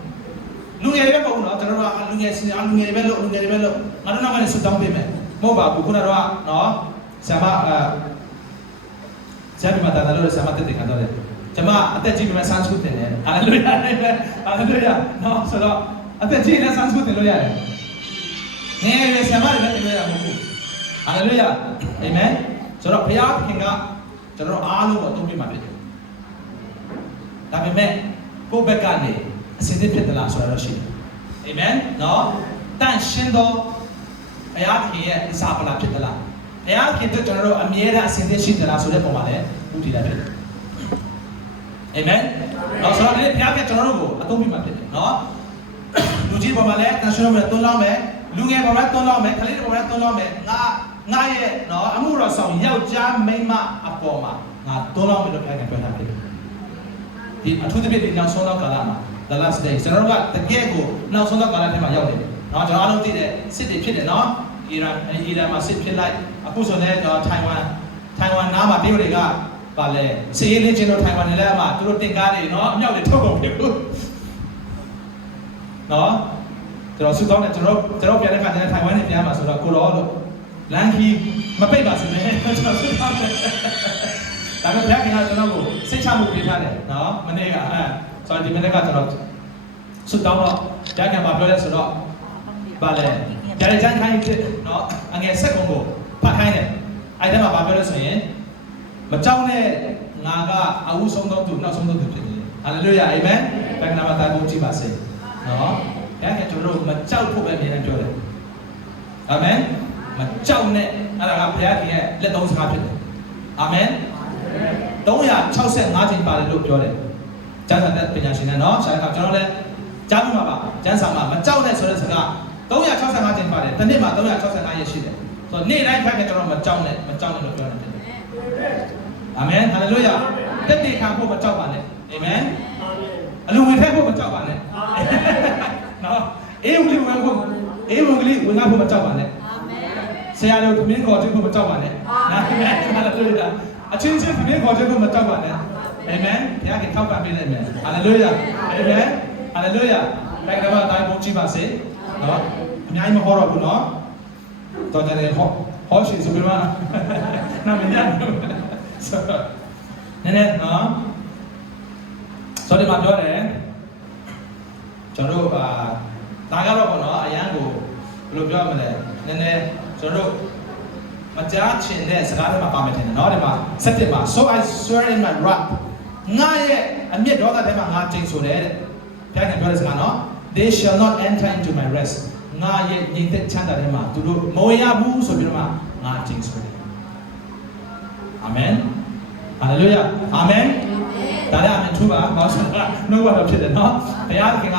လူငယ်တွေပဲမဟုတ်ဘူးနော်ကျွန်တော်တို့ကလူငယ်စင်လူငယ်တွေပဲလို့ငါတို့နောက်ကနေဆွတောင်းပေးမယ်မဟုတ်ပါဘူးခုနကတော့နော်ဆရာမဇာတိမတာလို့ဆရာမတက်တယ်ကတော့ကျွန်မအသက်ကြီးပြီဆန်းစုတင်တယ်ဟာလေလုယာဟာလေလုယာနော်ဆိုတော့အသက်ကြီးနဲ့ဆန်းစုတင်လို့ရတယ်ငယ်ရွယ်ဆရာမတွေလည်းတင်လို့ရမှာမဟုတ်ဘူးဟာလေလုယာအာမင်ဆိုတော့ဘုရားခင်ကကျွန်တော်အားလုံးကိုတုံ့ပြန်မှာဖြစ်တယ်ဒါပေမဲ့ကိုယ့်ဘက်ကနေအစဉ်ဖြစ်သလားဆိုတာတော့ရှိတယ်အာမင်နော်တန်ရှင်းသောဘုရားခင်ရဲ့အစာပလာဖြစ်သလားဘုရားခင်တို့ကျွန်တော်တို့အမြဲတမ်းအစဉ်ရှိသလားဆိုတဲ့ပုံမှာလည်းဥတည်တာဖြစ်တယ်အာမင်နော်ဆိုတော့ဒီဘုရားခင်ကျွန်တော်တို့ကိုအသုံးပြုမှာဖြစ်တယ်နော်လူကြီးပေါ်မှာလည်းတန်ရှင်းလို့တွန်းလောက်မယ်လူငယ်ပေါ်မှာတွန်းလောက်မယ်ကလေးပေါ်မှာတွန်းလောက်မယ်ငါရဲ့နော်အမှုတော်ဆောင်ယောက်ျားမိန်းမအပေါ်မှာငါတွန်းလောက်မယ်လို့ဘုရားခင်ပြောထားတယ်ဒီအထူးသဖြင့်ဒီနောက်ဆုံးတော့ကာလမှာ the last day ကျွန်တော်တို့ကတကယ်ကိုနောက်ဆုံးတော့ကာလထဲမှာရောက်နေတယ်เนาะကျွန်တော်အားလုံးသိတဲ့စစ်တွေဖြစ်တယ်เนาะအီရန်မှာစစ်ဖြစ်လိုက်အခုဆိုလည်းထိုင်ဝမ်နားမှာတရုတ်တွေကပါလဲစီးရေးလေးချင်းတို့ထိုင်ဝမ်နေလဲမှာသူတို့တင်ကားတွေเนาะအမြောက်တွေထုတ်ကုန်ပြီเนาะကျွန်တော်စုတောင်းတယ်ကျွန်တော်ပြန်တဲ့ခါကျရင်ထိုင်ဝမ်နေပြန်မှာဆိုတော့ကိုရောလို့လန်ခီမပိတ်ပါစေနဲ့ကျွန်တော်စုတောင်းတယ်ဒါပေမဲ့ဘုရားခင်ကကျွန်တော်ကိုစိတ်ချမှုပေးထားတယ်เนาะမနေ့ကဆိုတော့ဒီမနေ့ကကျွန်တော်ဆွတောင်းတော့ဂျာကန်မှာပြောလဲဆိုတော့ဗာလဲဂျာကန်ခိုင်းเนาะအငယ်ဆက်ကုန်ကိုဖတ်ခိုင်းတယ်အဲ့ဒါမှဗာပြောလဲဆိုရင်မကြောက်နဲ့ငါကအဝုဆုံးသောသူနောက်ဆုံးသောသူဖြစ်တယ်ဟာလေလုယာအာမင်ဘယ်ကနာမတာကိုကြည့်ပါစေเนาะဘုရားခင်ကျွန်တော်တို့မကြောက်ဖို့ပဲအမြဲတမ်းပြောတယ်အာမင်မကြောက်နဲ့အဲ့ဒါကဘုရားခင်ရဲ့လက်သုံးစကားဖြစ်တယ်အာမင်365ချိန်ပါတယ်လို့ပြောတယ်ကျမ်းစာတဲ့ပညာရှင်နဲ့เนาะဆရာကကျွန်တော်လည်းကြားမှာပါကျမ်းစာမှာမကြောက်နဲ့ဆိုတဲ့စကား365ချိန်ပါတယ်တစ်နေ့မှာ365ရက်ရှိတယ်ဆိုတော့နေ့တိုင်းဖတ်ခဲ့ကျွန်တော်မကြောက်နဲ့လို့ပြောတယ်ဖြစ်တယ်အာမင်ဟာလေလုယာတက်တည်ခံဖို့မကြောက်ပါနဲ့အာမင်အလိုဝင်ထိုက်ဖို့မကြောက်ပါနဲ့เนาะအေးဝင်ဝင်ဖို့အေးဝင်ကလေးဝင်လာဖို့မကြောက်ပါနဲ့အာမင်ဆရာတို့သမင်းခေါ်ခြင်းဖို့မကြောက်ပါနဲ့အာမင်ဟာလေလုယာအချင်းချင်းသမင်းခေါ်ခြင်းဖို့မကြောက်ပါနဲ့အာမင်ဘုရားကထောက်ပံ့ပေးလိုက်မယ်ဟာလေလုယာအာမင်ဟာလေလုယာတိုင်းကဘာတိုင်းပုံကြည့်ပါစေနော်အများကြီးမဟောတော့ဘူးနော်တော်တယ်ဟောရှိဆိုပြီးတော့နာမည်ညာနည်းနည်းနော်ဆိုတော့ဒီမှာပြောတယ်ကျွန်တော်တို့ဒါကတော့ပေါ့နော်အရန်ကိုဘယ်လိုပြောရမလဲနည်းနည်းကျွန်တော်တို့မကြားချင်တဲ့စကားတွေမှာပါမယ်ထင်တယ်နော်ဒီမှာ7မှာ so I swear in my wrath ငါရဲ့အမျက်ဒေါသထဲမှာငါကျိန်ဆိုတယ်တဲ့ဘုရားကပြောတဲ့စကားနော် they shall not enter into my rest ငါရဲ့ညီတဲ့ချမ်းသာထဲမှာသူတို့မဝင်ရဘူးဆိုပြီးတော့ငါကျိန်ဆိုတယ်အာမင်ဟာလေလုယာအာမင်ဒါလည်းအာမင်ထူပါဘာလို့ဆိုတော့နှုတ်ကတော့ဖြစ်တယ်နော်ဘုရားခင်က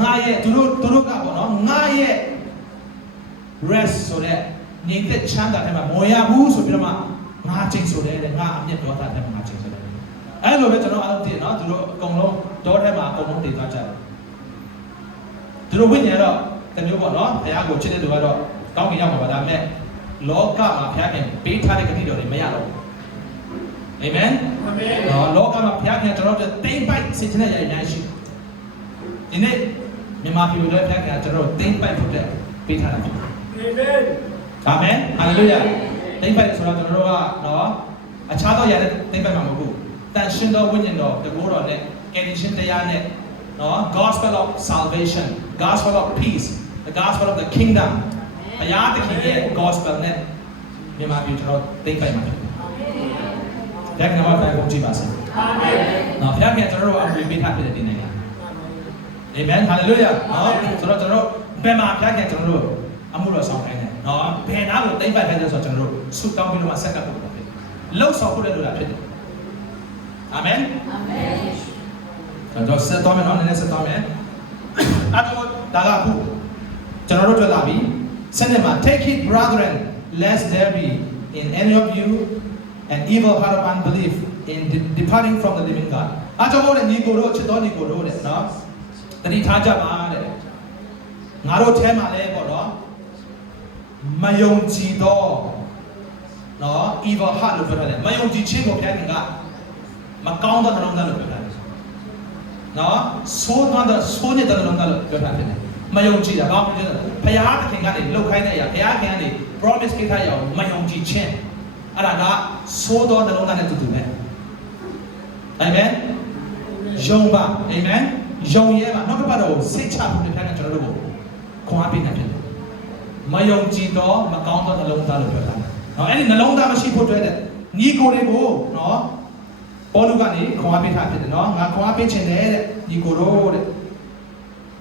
ငါရဲ့သူတို့ကပေါ့နော်ငါရဲ့ rest ဆိုတဲ့ညီတဲ့ချမ်းသာထဲမှာမဝင်ရဘူးဆိုပြီးတော့ငါကျိန်ဆိုတယ်တဲ့ငါအမျက်ဒေါသထဲမှာငါကျိန်ဆိုတယ်အဲ့လိုပဲကျွန်တော်အားလုံးသိနော်သူတို့အကုန်လုံးဒေါထဲမှာအကုန်လုံးတည်သွားကြတယ်သူတို့ဝိညာဉ်တော့တမျိုးပေါ့နော်ဘုရားကိုချစ်တဲ့သူကတော့ကောင်းကင်ရောက်မှာပါဒါပေမဲ့လောကမှာဘုရားခင်ပေးထားတဲ့ဂတိတော်တွေမရတော့ဘူးအာမင်အာမင်လောကမှာဘုရားခင်ကျွန်တော်တို့တိမ့်ပိုက်စိတ်ချတဲ့ရည်အများကြီးဒီနေ့မြန်မာပြည်တော်ဘုရားခင်ကျွန်တော်တို့တိမ့်ပိုက်ဖို့တဲ့ပေးထားတာဖြစ်တယ်အာမင်ဟာလေလုယာတိမ့်ပိုက်ဆိုတော့ကျွန်တော်တို့ကနော်အခြားသောရတဲ့တိမ့်ပိုက်မှာမဟုတ်ဘူးတန်ရှင်တော်ဝိညာဉ်တော်တကူတော်နဲ့ကယ်တင်ရှင်တရားနဲ့နော် gospel of salvation gospel of peace the gospel of the kingdom ဘုရားသခင်ရဲ့ gospel နဲ့မြန်မာပြည်ကျွန်တော်သိပိုက်မှာဖြစ်တယ်။ဒါကနမတိုင်းကိုကြည့်ပါစေ။အာမင်။နော်ဘုရားခင်ကျွန်တော်တို့အမှုပေးထားဖြစ်တဲ့ဒီနိုင်ငံ။အာမင်။ hallelujah ။နော်ဆိုတော့ကျွန်တော်တို့ဘယ်မှာဘုရားခင်ကျွန်တော်တို့အမှုတော်ဆောင်ခိုင်းတယ်။နော်ဘယ်နာလို့သိပိုက်ခဲ့လဲဆိုတော့ကျွန်တော်တို့ဆုတောင်းပြီးတော့ဆက်ကပ်ဖို့ဖြစ်တယ်။လှုပ်ဆောင်ဖို့လည်းလိုတာဖြစ်တယ်။အာမင်။ အာမင်။ အာမင်။ ဆိုတော့ကျွန်တော်တို့ဘယ်မှာဘုရားခင်ကျွန်တော်တို့အမှုတော်ဆောင်ခိုင်းတယ်။နော်ဘယ်နာလို့သိပိုက်ခဲ့လဲဆိုတော့ကျွန်တော်တို့ဆုတောင်းပြီးတော့ဆက်ကပ်ဖို့ဖြစ်တယ်။လှုပ်ဆောင်ဖို့လည်းလိုတာဖြစ်တယ်။အာမင်။ အာမင်။ အာ တော့ဆက်သွားမယ်နော်နည်းနည်းဆက်သွားမယ်အဲ့တော့ဒါကအခုကျွန်တော်တို့တွေ့လာပြီစနစ်မှာ take it brethren lest there be in any of you an evil heart of unbelief in departing from the living God အားကြောင့်မို့ညီကိုတို့ချစ်တော်ညီကိုတို့တဲ့နော်တတိထားကြပါတဲ့ငါတို့ထဲမှာလဲပေါ့နော်မယုံကြည်တော့နော် evil heart လို့ပြောထားတယ်မယုံကြည်ခြင်းကိုဘုရားခင်ကမကောင်းသောနှလုံးသားလို့ပြောထားတယ်နော်ဆိုးနေတဲ့နှလုံးသားလို့ပြောထားတယ်မယုံကြည်တာဘာမှမပြောဘူးဘုရားသခင်ကနေလှုပ်ခိုင်းတဲ့အရာဘုရားခင်ကနေ promise ကိစ္စရအောင်မယုံကြည်ခြင်းအဲ့ဒါကဆိုးသောနှလုံးသားနဲ့တူတူပဲအာမင်ယုံပါအာမင်ယုံရဲပါနောက်တစ်ပတ်တော့စိတ်ချဖို့လည်းဘုရားကကျွန်တော်တို့ကိုခွန်အားပေးနေတယ်မယုံကြည်တော့မကောင်းသောနှလုံးသားလို့ပြောတာနော်အဲ့ဒီနှလုံးသားမရှိဖို့အတွက်ညီကိုတွေကိုနော်ပေါ်လူကနေခွန်အားပေးထားဖြစ်တယ်နော်ငါခွန်အားပေးခြင်းတဲ့ညီကိုတို့တဲ့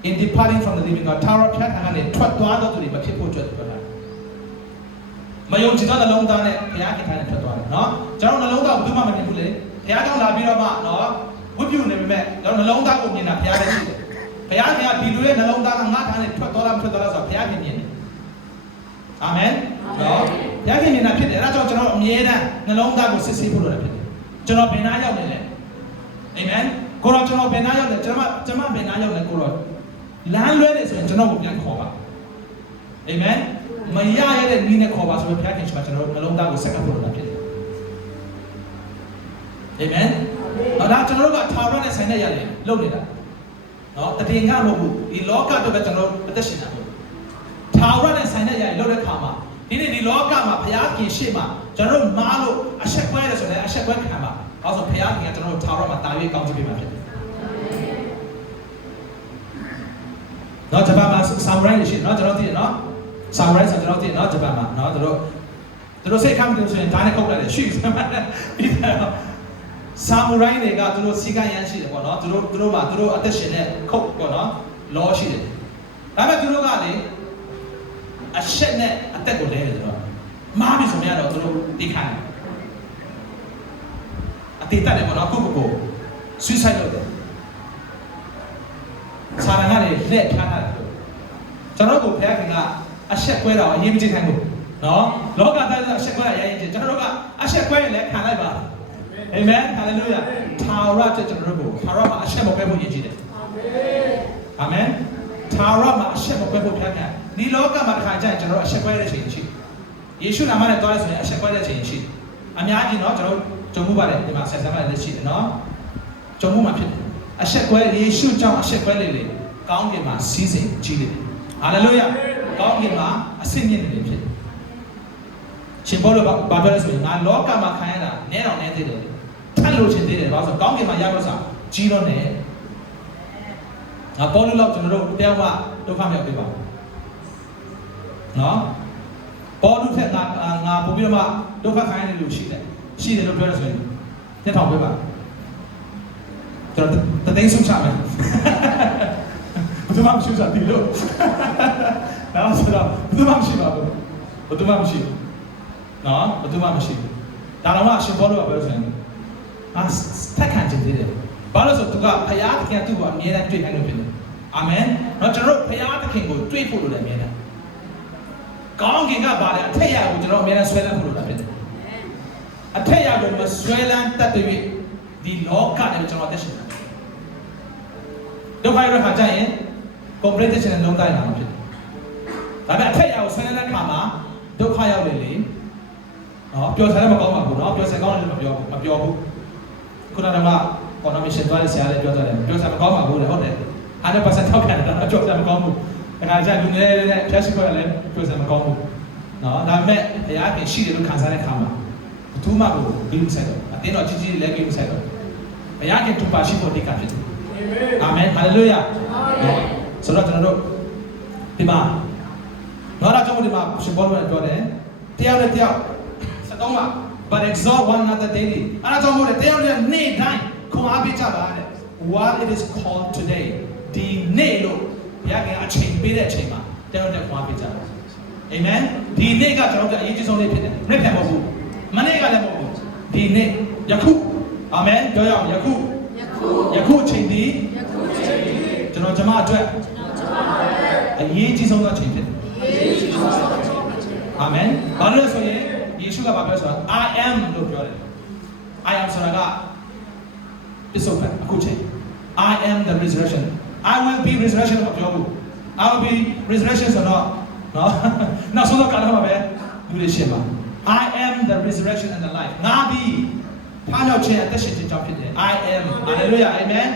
in departing from the living God tower ဖြတ်ခံကနေထွက်သွားတော့သူတွေမဖြစ်ဖို့အတွက်ပြောတာမယုံကြည်သောနှလုံးသားနဲ့ဘုရားခင်ထားနဲ့ထွက်သွားတယ်နော်ကျွန်တော်နှလုံးသားကိုဘယ်မှမမြင်ဘူးလေဘုရားကြောင့်လာပြီးတော့မှနော်ဝတ်ပြုနေပေမဲ့ကျွန်တော်နှလုံးသားကိုမြင်တာဘုရားပဲရှိတယ်ဘုရားခင်ကဒီလိုရဲ့နှလုံးသားကငါထားနဲ့ထွက်သွားလားမထွက်သွားလားဆိုတော့ဘုရားခင်မြင်တယ်အာမင်နော်ဘုရားခင်မြင်တာဖြစ်တယ်အဲဒါကြောင့်ကျွန်တော်အမြဲတမ်းနှလုံးသားကိုစစ်ဆေးဖို့လိုတယ်ဖြစ်တယ်ကျွန်တော်ဘယ်နာရောက်နေလဲအာမင်ကိုရောကျွန်တော်ဘယ်နာရောက်လဲကျွန်မဘယ်နာရောက်လဲကိုရောလမ်းလွဲတယ်ဆိုရင်ကျွန်တော်ကိုပြန်ခေါ်ပါအာမင်မရရတဲ့နည်းနဲ့ခေါ်ပါဆိုတော့ဘုရားခင်ကျွန်တော်နှလုံးသားကိုစက္ကပ်ဖို့လိုတာဖြစ်တယ်အာမင်အဲ့ဒါကျွန်တော်တို့ကထာဝရနဲ့ဆိုင်တဲ့ရတယ်လုပ်နေတာနော်တည်ငါမဟုတ်ဘူးဒီလောကတော့ပဲကျွန်တော်အသက်ရှင်တာပေါ့ထာဝရနဲ့ဆိုင်တဲ့ရတယ်လုပ်တဲ့ခါမှာဒီနေ့ဒီလောကမှာဘုရားခင်ရှေ့မှာကျွန်တော်တို့မားလို့အဆက်ကွဲတယ်ဆိုရင်အဆက်ကွဲခံပါဘာလို့ဆိုဘုရားခင်ကကျွန်တော်တို့ထာဝရမှာတာ၍ကောင်းချီးပေးမှာဖြစ်တယ်နော်ဂျပန်မှာဆာမူရိုင်းရှိနော်ကျွန်တော်သိတယ်နော်ဆာမူရိုင်းဆိုကျွန်တော်သိတယ်နော်ဂျပန်မှာနော်တို့စိတ်ခံတယ်ဆိုရင်ဒါနဲ့ခုတ်လိုက်တယ်ရှိစမ်းပြီးတော့ဆာမူရိုင်းတွေကသူတို့စီကရန်ရှိတယ်ပေါ့နော်သူတို့မှာသူတို့အသက်ရှင်တဲ့ခုတ်ပေါ့နော်လောရှိတယ်ဒါပေမဲ့သူတို့ကလေအဆက်နဲ့အသက်ကိုလဲတယ်ဆိုတော့မားပြီဆိုရင်တော့သူတို့တိခါတယ်အတိတ်တက်တယ်ပေါ့နော်ကိုဆွေးဆိုင်လုပ်တယ်ဆာရငါတွေလက်ထားတာကျွန်တော်ကိုဘုရားခင်ကအဆက်ကွဲတာအရေးမကြီးခိုင်းဘူးနော်လောကသားကအဆက်ကွဲရရင်ကျွန်တော်တို့ကအဆက်ကွဲရင်လည်းခံလိုက်ပါအာမင်ဟာလေလုယာထာဝရတဲ့ကျွန်တော်တို့ကိုထာဝရမှာအဆက်မကွဲဖို့ရည်ကြီးတယ်အာမင်ထာဝရမှာအဆက်မကွဲဖို့ဘုရားကဒီလောကမှာတစ်ခါကျရင်ကျွန်တော်တို့အဆက်ကွဲတဲ့ချိန်ရှိယေရှုနာမနဲ့တွားရဆိုရင်အဆက်ကွဲတဲ့ချိန်ရှိအများကြီးနော်ကျွန်တော်ကြုံမှုပါတယ်ဒီမှာဆက်ဆံမှလည်းရှိတယ်နော်ကြုံမှုမှာဖြစ်တယ်အဆက်ကွဲယေရှုကြောင့်အဆက်ကွဲလေကောင်းကင်မှာစီးစိမ်ကြီးတယ်ဟာလေလုယာကောင်းကင်မှာအဆင့်မြင့်နေတယ်ဖြစ်ရှင်ဘောလို့ဘာပြောလဲဆိုရင်ငါလောကမှာခံရတာနည်းတော့နည်းသေးတယ်ထပ်လို့ချင်းသေးတယ်ဘာလို့ဆိုကောင်းကင်မှာရဖို့ဆိုကြီးတော့နေငါဘောလို့တော့ကျွန်တော်တို့တရားမှဒုက္ခမြောက်ပေးပါနော်ဘောလို့ထက်ငါပို့ပြီးတော့မှဒုက္ခခံရတဲ့လူရှိတယ်လို့ပြောရဆိုရင်တက်ထောင်ပေးပါကျွန်တော်တသိန်းဆုံးချမယ်ဘယ်သူမှမရှိစားပြီလို့နော်ဆိုတော့ဘယ်သူမှမရှိပါဘူးဘယ်သူမှမရှိဘူးနော်ဘယ်သူမှမရှိဘူးဒါတော့မှရှင်ဘောလို့ပြောဆိုရင်တက်ခံခြင်းသေးတယ်ဘာလို့ဆိုသူကဖယားသခင်သူ့ကိုအမြဲတမ်းတွေ့ခိုင်းလို့ဖြစ်တယ်အာမင်နော်ကျွန်တော်တို့ဖယားသခင်ကိုတွေ့ဖို့လိုတယ်အမြဲတမ်းကောင်းကင်ကပါလေအထက်ရကိုကျွန်တော်အမြဲတမ်းဆွဲလန်းဖို့လိုတာဖြစ်တယ်အထက်ရကိုမဆွဲလန်းတတ်တဲ့ဒီလောကနဲ့ကျွန်တော်အသက်ရှင်ဒုက္ခရောက်တဲ့ခါကျရင် complete တဲ့လုံးတိုင်းလာမှာဖြစ်တယ်ဒါပေမဲ့အထက်ရကိုဆွဲလန်းတဲ့ခါမှာဒုက္ခရောက်လေနော်ပျော်စရာမကောင်းပါဘူးနော်ပျော်စရာကောင်းတယ်လို့မပြောဘူးခုနကမှ connotation သွားတဲ့ဆရာလေးပြောတယ်ပျော်စရာမကောင်းပါဘူးလေဟုတ်တယ်100% ထောက်ခံတယ်နော်ပျော်စရာမကောင်းဘူးဒါကကြာလူငယ်လေးနဲ့ဖြတ်ရှိခွင့်လည်းပျော်စရာမကောင်းဘူးနော်ဒါပေမဲ့ဘုရားခင်ရှိတယ်လို့ခံစားတဲ့ခါမှာဘယ်သူမှကိုဂိမ်းမဆိုင်တော့အတင်းတော်ကြီးကြီးလည်းဂိမ်းမဆိုင်တော့ဘုရားခင်တူပါရှိဖို့တိတ်ကဖြစ်တယ်အာမင်ဟာလေလုယာဆိုတော့ကျွန်တော်တို့ဒီမှာတော့ကျွန်တော်ဒီမှာရှင်ဘောလို့ပြောတယ်တရားနဲ့တရားတော့မှာ but exalt one another daily အဲ့ဒါကြောင့်မို့တရားနဲ့နေ့တိုင်းခွန်အားပေးကြပါတဲ့ what it is called today ဒီနေ့လို့ဘုရားကအချိန်ပေးတဲ့အချိန်မှာတရားနဲ့ခွန်အားပေးကြပါအာမင်ဒီနေ့ကကျွန်တော်တို့အရေးကြီးဆုံးနေ့ဖြစ်တယ်နေ့ပြန်မဟုတ်ဘူးမနေ့ကလည်းမဟုတ်ဘူးဒီနေ့ယခုအာမင်ပြောရအောင်ယခု ယခုအချိန်ဒီကျွန်တော်ကျမအတွက်အရေးကြီးဆုံးသောအချိန်ဖြစ်တယ်အာမင်ဘာလို့လဲဆိုရင်ယေရှုကပြောဆိုတာ I am လို့ပြောတယ် I am ဆိုတာကပစ္စုပန်အခုချိန် I am the resurrection I will be resurrection ကိုပြောဖို့ I will be resurrection ဆိုတော့နော်နောက်ဆုံးတော့ကာလမှာပဲလူတွေရှင်းပါ I am the resurrection and the life ငါဒီဖားရောက်ခြင်းအသက်ရှင်ခြင်းကြောင့်ဖြစ်တယ် I am hallelujah amen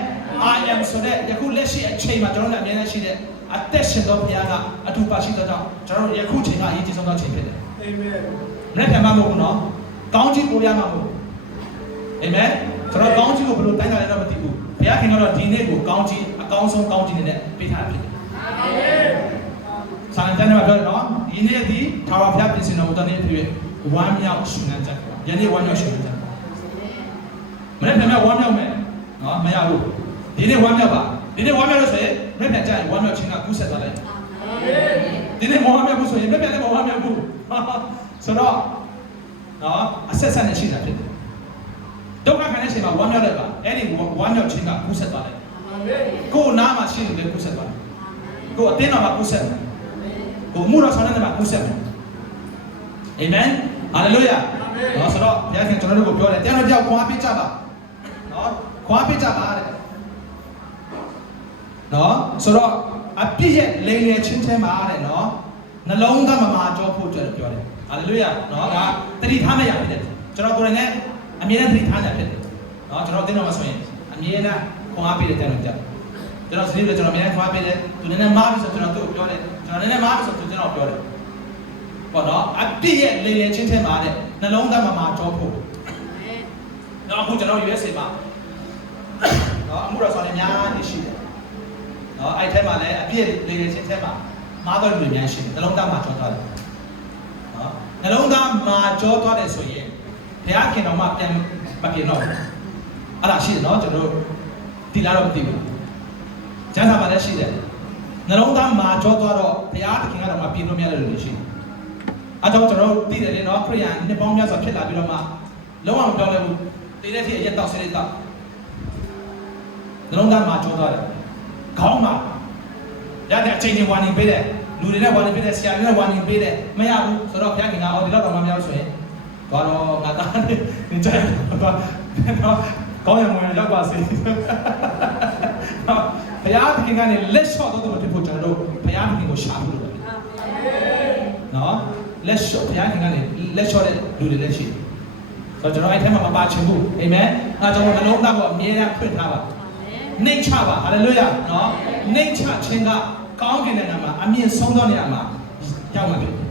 I am ဆိုတဲ့ယခုလက်ရှိအချိန်မှာကျွန်တော်တို့အမြဲတမ်းရှိတဲ့အသက်ရှင်သောဘုရားကအထူးပါရှိသောကြောင့်ကျွန်တော်တို့ယခုချိန်ကအရေးကြီးဆုံးသောချိန်ဖြစ်တယ် amen လက်ခံမှာမဟုတ်ဘူးနော်ကောင်းကြီးပို့ရမှာမဟုတ် amen ကျွန်တော်ကောင်းကြီးကိုဘယ်လိုတိုင်းတာလဲတော့မသိဘူးဘုရားခင်ကတော့ဒီနေ့ကိုကောင်းကြီးအကောင်းဆုံးကောင်းကြီးနဲ့ပေးထားတာဖြစ်တယ် amen ဆာလံကျမ်းမှာပြောတယ်နော်ဒီနေ့ဒီထာဝရဘုရားပြင်ဆင်တော်မူတဲ့နေ့ဖြစ်ဝမ်းမြောက်ရှင်လန်းချက်ယနေ့ဝမ်းမြောက်ရှင်လန်းချက်မနေ့ကမှဝမ်းမြောက်မယ်နော်မရဘူးဒီနေ့ဝမ်းမြောက်ပါဒီနေ့ဝမ်းမြောက်လို့ဆိုရင်မနေ့ကကြာရင်ဝမ်းမြောက်ခြင်းကကူးဆက်သွားလိုက်ဒီနေ့ဝမ်းမြောက်ဘူးဆိုရင်မနေ့ကလည်းဝမ်းမြောက်ဘူးဆိုတော့နော်အဆက်ဆက်နဲ့ရှိတာဖြစ်တယ်ဒုက္ခခံတဲ့ချိန်မှာဝမ်းမြောက်လိုက်ပါအဲ့ဒီဝမ်းမြောက်ခြင်းကကူးဆက်သွားလိုက်ကိုယ်နားမှာရှိနေတယ်ကူးဆက်သွားတယ်ကိုယ်အတင်းတော်မှာကူးဆက်တယ်ကိုယ်မှုတော်ဆောင်တဲ့မှာကူးဆက်တယ်အာမင်ဟာလေလုယာနော်ဆိုတော့ဘုရားခင်ကျွန်တော်တို့ကိုပြောတယ်တရားတော်ကြောက်ခွာပေးကြပါနော်ခွာပေးကြပါတဲ့နော်ဆိုတော့အပြည့်ရဲ့လိမ်လည်ချင်းထဲမှာတဲ့နော်နှလုံးသားမမာကြောဖို့အတွက်ပြောတယ်ဟာလေလုယာနော်ဒါတတိထားမရဖြစ်တယ်ကျွန်တော်ကိုယ်တိုင်နဲ့အမြဲတမ်းတတိထားနေဖြစ်တယ်နော်ကျွန်တော်အသိတော်မှာဆိုရင်အမြဲတမ်းခွာပေးတဲ့တရားတော်ကြောက်ကျွန်တော်စနေနေ့ကျွန်တော်အမြဲတမ်းခွာပေးတယ်သူနည်းနည်းမားပြီဆိုကျွန်တော်သူ့ကိုပြောတယ်ကျွန်တော်နည်းနည်းမားပြီဆိုသူကျွန်တော်ပြောတယ်ပေါ့နော်အပြည့်ရဲ့လိမ်လည်ချင်းထဲမှာတဲ့နှလုံးသားမမာကြောဖို့နော်အခုကျွန်တော် USA မှာနော်အမှုတော်ဆောင်နေများနေရှိတယ်နော်အဲ့ထဲမှာလည်းအပြည့်လေလေချင်းထဲမှာမားတော်လူများရှိတယ်နှလုံးသားမှာကြောသွားတယ်နော်နှလုံးသားမှာကြောသွားတယ်ဆိုရင်ဘုရားခင်တော်မှာပြန်မပြင်တော့ဘူးအဲ့ဒါရှိတယ်နော်ကျွန်တော်ဒီလားတော့မသိဘူးကျမ်းစာမှာလည်းရှိတယ်နှလုံးသားမှာကြောသွားတော့ဘုရားခင်ကတော့မပြင်လို့မရတဲ့လူတွေရှိတယ်အဲ့တော့ကျွန်တော်သိတယ်လေနော်ခရိယန်နှစ်ပေါင်းများစွာဖြစ်လာပြီးတော့မှလုံးဝမပြောင်းလဲဘူးတည်တဲ့ဖြစ်အရက်တော့ဆဲလေးတော့နှလုံးသားမှာကြောသွားတယ်ခေါင်းမှာရတဲ့အချိန်ချင်းဝါနေပေးတယ်လူတွေနဲ့ဝါနေပေးတယ်ဆရာတွေနဲ့ဝါနေပေးတယ်မရဘူးဆိုတော့ဘုရားခင်ကအော်ဒီတော့တော့မများဆိုရင်တော့ငါသားနေကြတော့ကောင်းရမွေရောက်ပါစေဘုရားခင်ကနေလက်လျှော့တော့တို့ဖြစ်ဖို့ကျွန်တော်တို့ဘုရားခင်ကိုရှာဖို့လိုတယ်နော်လက်လျှော့ဘုရားခင်ကနေလက်လျှော့တဲ့လူတွေလည်းရှိတယ်ဆိုတော့ကျွန်တော်အဲ့ထဲမှာမပါချင်ဘူးအာမင်အဲကျွန်တော်နှလုံးသားကိုအမြဲတမ်းဖွင့်ထားပါနှိမ့်ချပါဟာလေလုယာနော်နှိမ့်ချခြင်းကကောင်းကင်နိုင်ငံမှာအမြင့်ဆုံးသောနေရာမှာရောက်မှာဖြစ်တယ်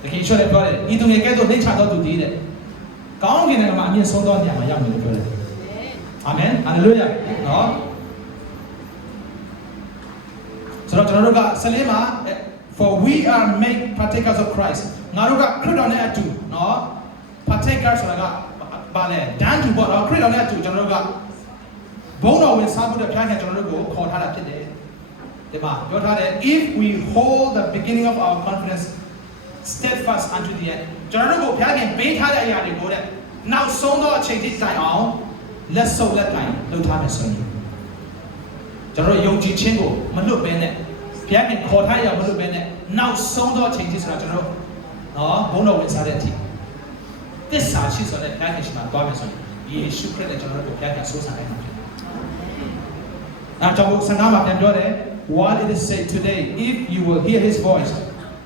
။တခင်ရှော့လည်းပြောတယ်ဤသူငယ်ကဲ့သို့နှိမ့်ချသောသူတည်းတဲ့ကောင်းကင်နိုင်ငံမှာအမြင့်ဆုံးသောနေရာမှာရောက်မယ်လို့ပြောတယ်။အာမင်ဟာလေလုယာနော်ဆိုတော့ကျွန်တော်တို့ကဆလင်းမှာ for we are made partakers of Christ ငါတို့ကခရစ်တော်နဲ့အတူနော် partaker ဆိုတာကဘာလဲတန်းတူပေါ့နော်ခရစ်တော်နဲ့အတူကျွန်တော်တို့ကဘုန်းတော်ဝင်စားဖို့တဲ့ဘုရားခင်ကျွန်တော်တို့ကိုခေါ်ထားတာဖြစ်တယ်ဒီမှာပြောထားတယ် if we hold the beginning of our confidence steadfast unto the end ကျွန်တော်တို့ကိုဘုရားခင်ပေးထားတဲ့အရာတွေကိုတဲ့နောက်ဆုံးသောအချိန်ထိတိုင်အောင်လက်ဆုပ်လက်ကိုင်လုပ်ထားမယ်ဆိုရင်ကျွန်တော်ယုံကြည်ခြင်းကိုမလွတ်ဘဲနဲ့ဘုရားခင်ခေါ်ထားရမလွတ်ဘဲနဲ့နောက်ဆုံးသောအချိန်ထိဆိုတာကျွန်တော်တို့နော်ဘုန်းတော်ဝင်စားတဲ့အထိသစ္စာရှိဆိုတဲ့ဘုရားခင်ရှိမှသွားမယ်ဆိုရင်ယေရှုခရစ်နဲ့ကျွန်တော်တို့ကိုဘုရားခင်ဆိုးစားနိုင်မှာဖြစ်Now, what it is said today, if you will hear his voice,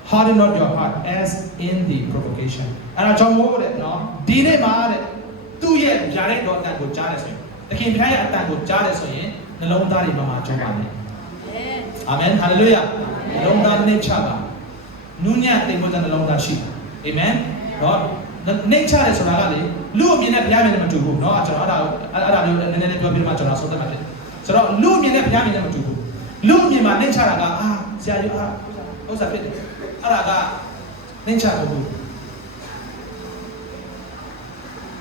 harden not your heart as in the provocation. And I told you, no, dine maare, tu ye jare do atan ko jare so. Lekin phya ya atan ko jare so yin, nalong da ri ma chong ba ne. Amen. Hallelujah. Nalong da ne cha ba. Nu nya tin mo da nalong da shi. Amen. No, ne cha le so da ka le, lu a myin ne phya myin ne ma tu bu, no. ကျွန်တော်အဲ့ဒါလေးနည်းနည်းပြောပြမှကျွန်တော်ဆုံးသက်မှာဖြစ်ဆိုတော့လူအမြင်နဲ့ဘုရားမြင်နဲ့မတူဘူးလူအမြင်မှာနှိမ့်ချတာကဆရာကြီးဥစ္စာဖြစ်တယ်အဲ့ဒါကနှိမ့်ချမဟုတ်ဘူး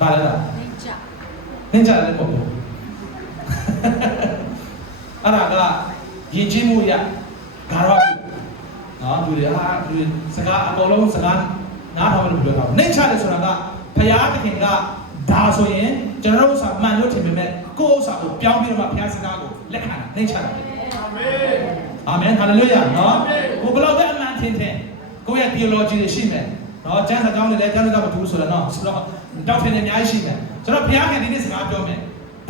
ဘာလဲလားနှိမ့်ချလည်းမဟုတ်ဘူးအဲ့ဒါကယဉ်ကျေးမှုရဂါရဝနော်လူတွေစကားအကုန်လုံးစကားနားထောင်လို့ပြောတာနှိမ့်ချတယ်ဆိုတာကဘုရားသခင်က ဒါဆိုရင်ကျွန်တော်တို့ဥစ္စာမှန်လို့ထင်ပေမဲ့ကိုယ့်ဥစ္စာကိုပြောင်းပြီးတော့မှဘုရားစကားကိုလက်ခံတာနှိမ့်ချတာအာမင်ဟာလေလုယာနော်ကိုဘယ်လောက်ပဲအမှန်ထင်ထင်ကိုယ့်ရဲ့ theology တွေရှိမယ်နော်ကျမ်းစာကြောင်းတွေလည်းကျမ်းစာကမတူဘူးဆိုတော့နော်ဆိုတော့တောက်ထင်နေအများကြီးရှိမယ်ဆိုတော့ဘုရားခင်ဒီနေ့စကားပြောမယ်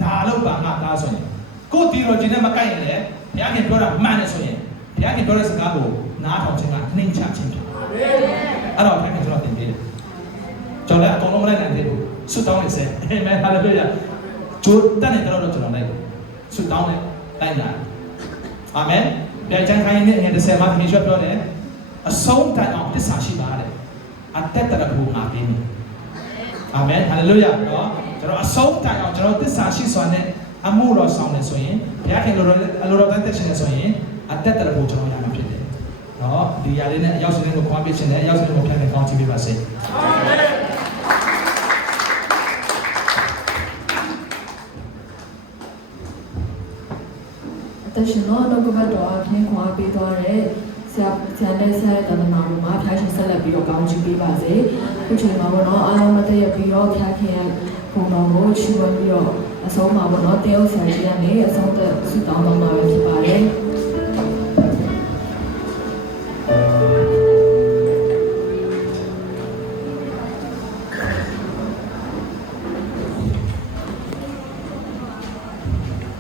ဒါလို့ပါငါဒါဆိုရင်ကိုယ့် theology နဲ့မကိုက်ရင်လည်းဘုရားခင်ပြောတာမှန်တယ်ဆိုရင်ဘုရားခင်ပြောတဲ့စကားကိုနားထောင်ခြင်းကနှိမ့်ချခြင်းဖြစ်အဲ့တော့ဘုရားခင်ကျွန်တော်သင်ပေးတယ်ကျွန်တော်လည်းအကုန်လုံးမလိုက်နိုင်သေးဘူးဆုတောင်းနေစေအာမင်ဟာလေလုယာကျိုးတတ်နေကြတော့ကျွန်တော်လိုက်ဆုတောင်းနေလိုက်လာအာမင်ပြန်ချမ်းခိုင်းနေငယ်30မှာသင်ရွှေပြောတယ်အဆုံးတိုင်အောင်တစ္ဆာရှိပါတဲ့အတက်တရဖို့ငါပေးမယ်အာမင်ဟာလေလုယာနော်ကျွန်တော်အဆုံးတိုင်အောင်ကျွန်တော်တစ္ဆာရှိစွာနဲ့အမှုတော်ဆောင်နေဆိုရင်ဘုရားခင်လိုတော်တတ်ရှင်နေဆိုရင်အတက်တရဖို့ကျွန်တော်ရမှာဖြစ်တယ်နော်ဒီຢာလေးနဲ့အရောက်စင်းကိုခွာပြခြင်းနဲ့အရောက်စင်းကိုဖျက်နေကောင်းချီးပေးပါစေအာမင်တရှင်တော့နောက်ကဘတ်တော်ခင်းခွာပေးသွားတဲ့ဆရာနဲ့ဆရာရဲ့တမန်တော်မှာဖျားရှင်ဆက်လက်ပြီးတော့ကောင်းချီးပေးပါစေခုချိန်မှာပေါ့နော်အားလုံးမတည့်ရပြီးတော့ဖျားခင်ရဲ့ဘုံတော်ကိုချီးမွမ်းပြီးတော့အဆုံးမှာပေါ့နော်တေယုတ်ဆရာကြီးကနေအဆုံးသက်ဆုတောင်းတော်မှာပဲဖြစ်ပါတယ်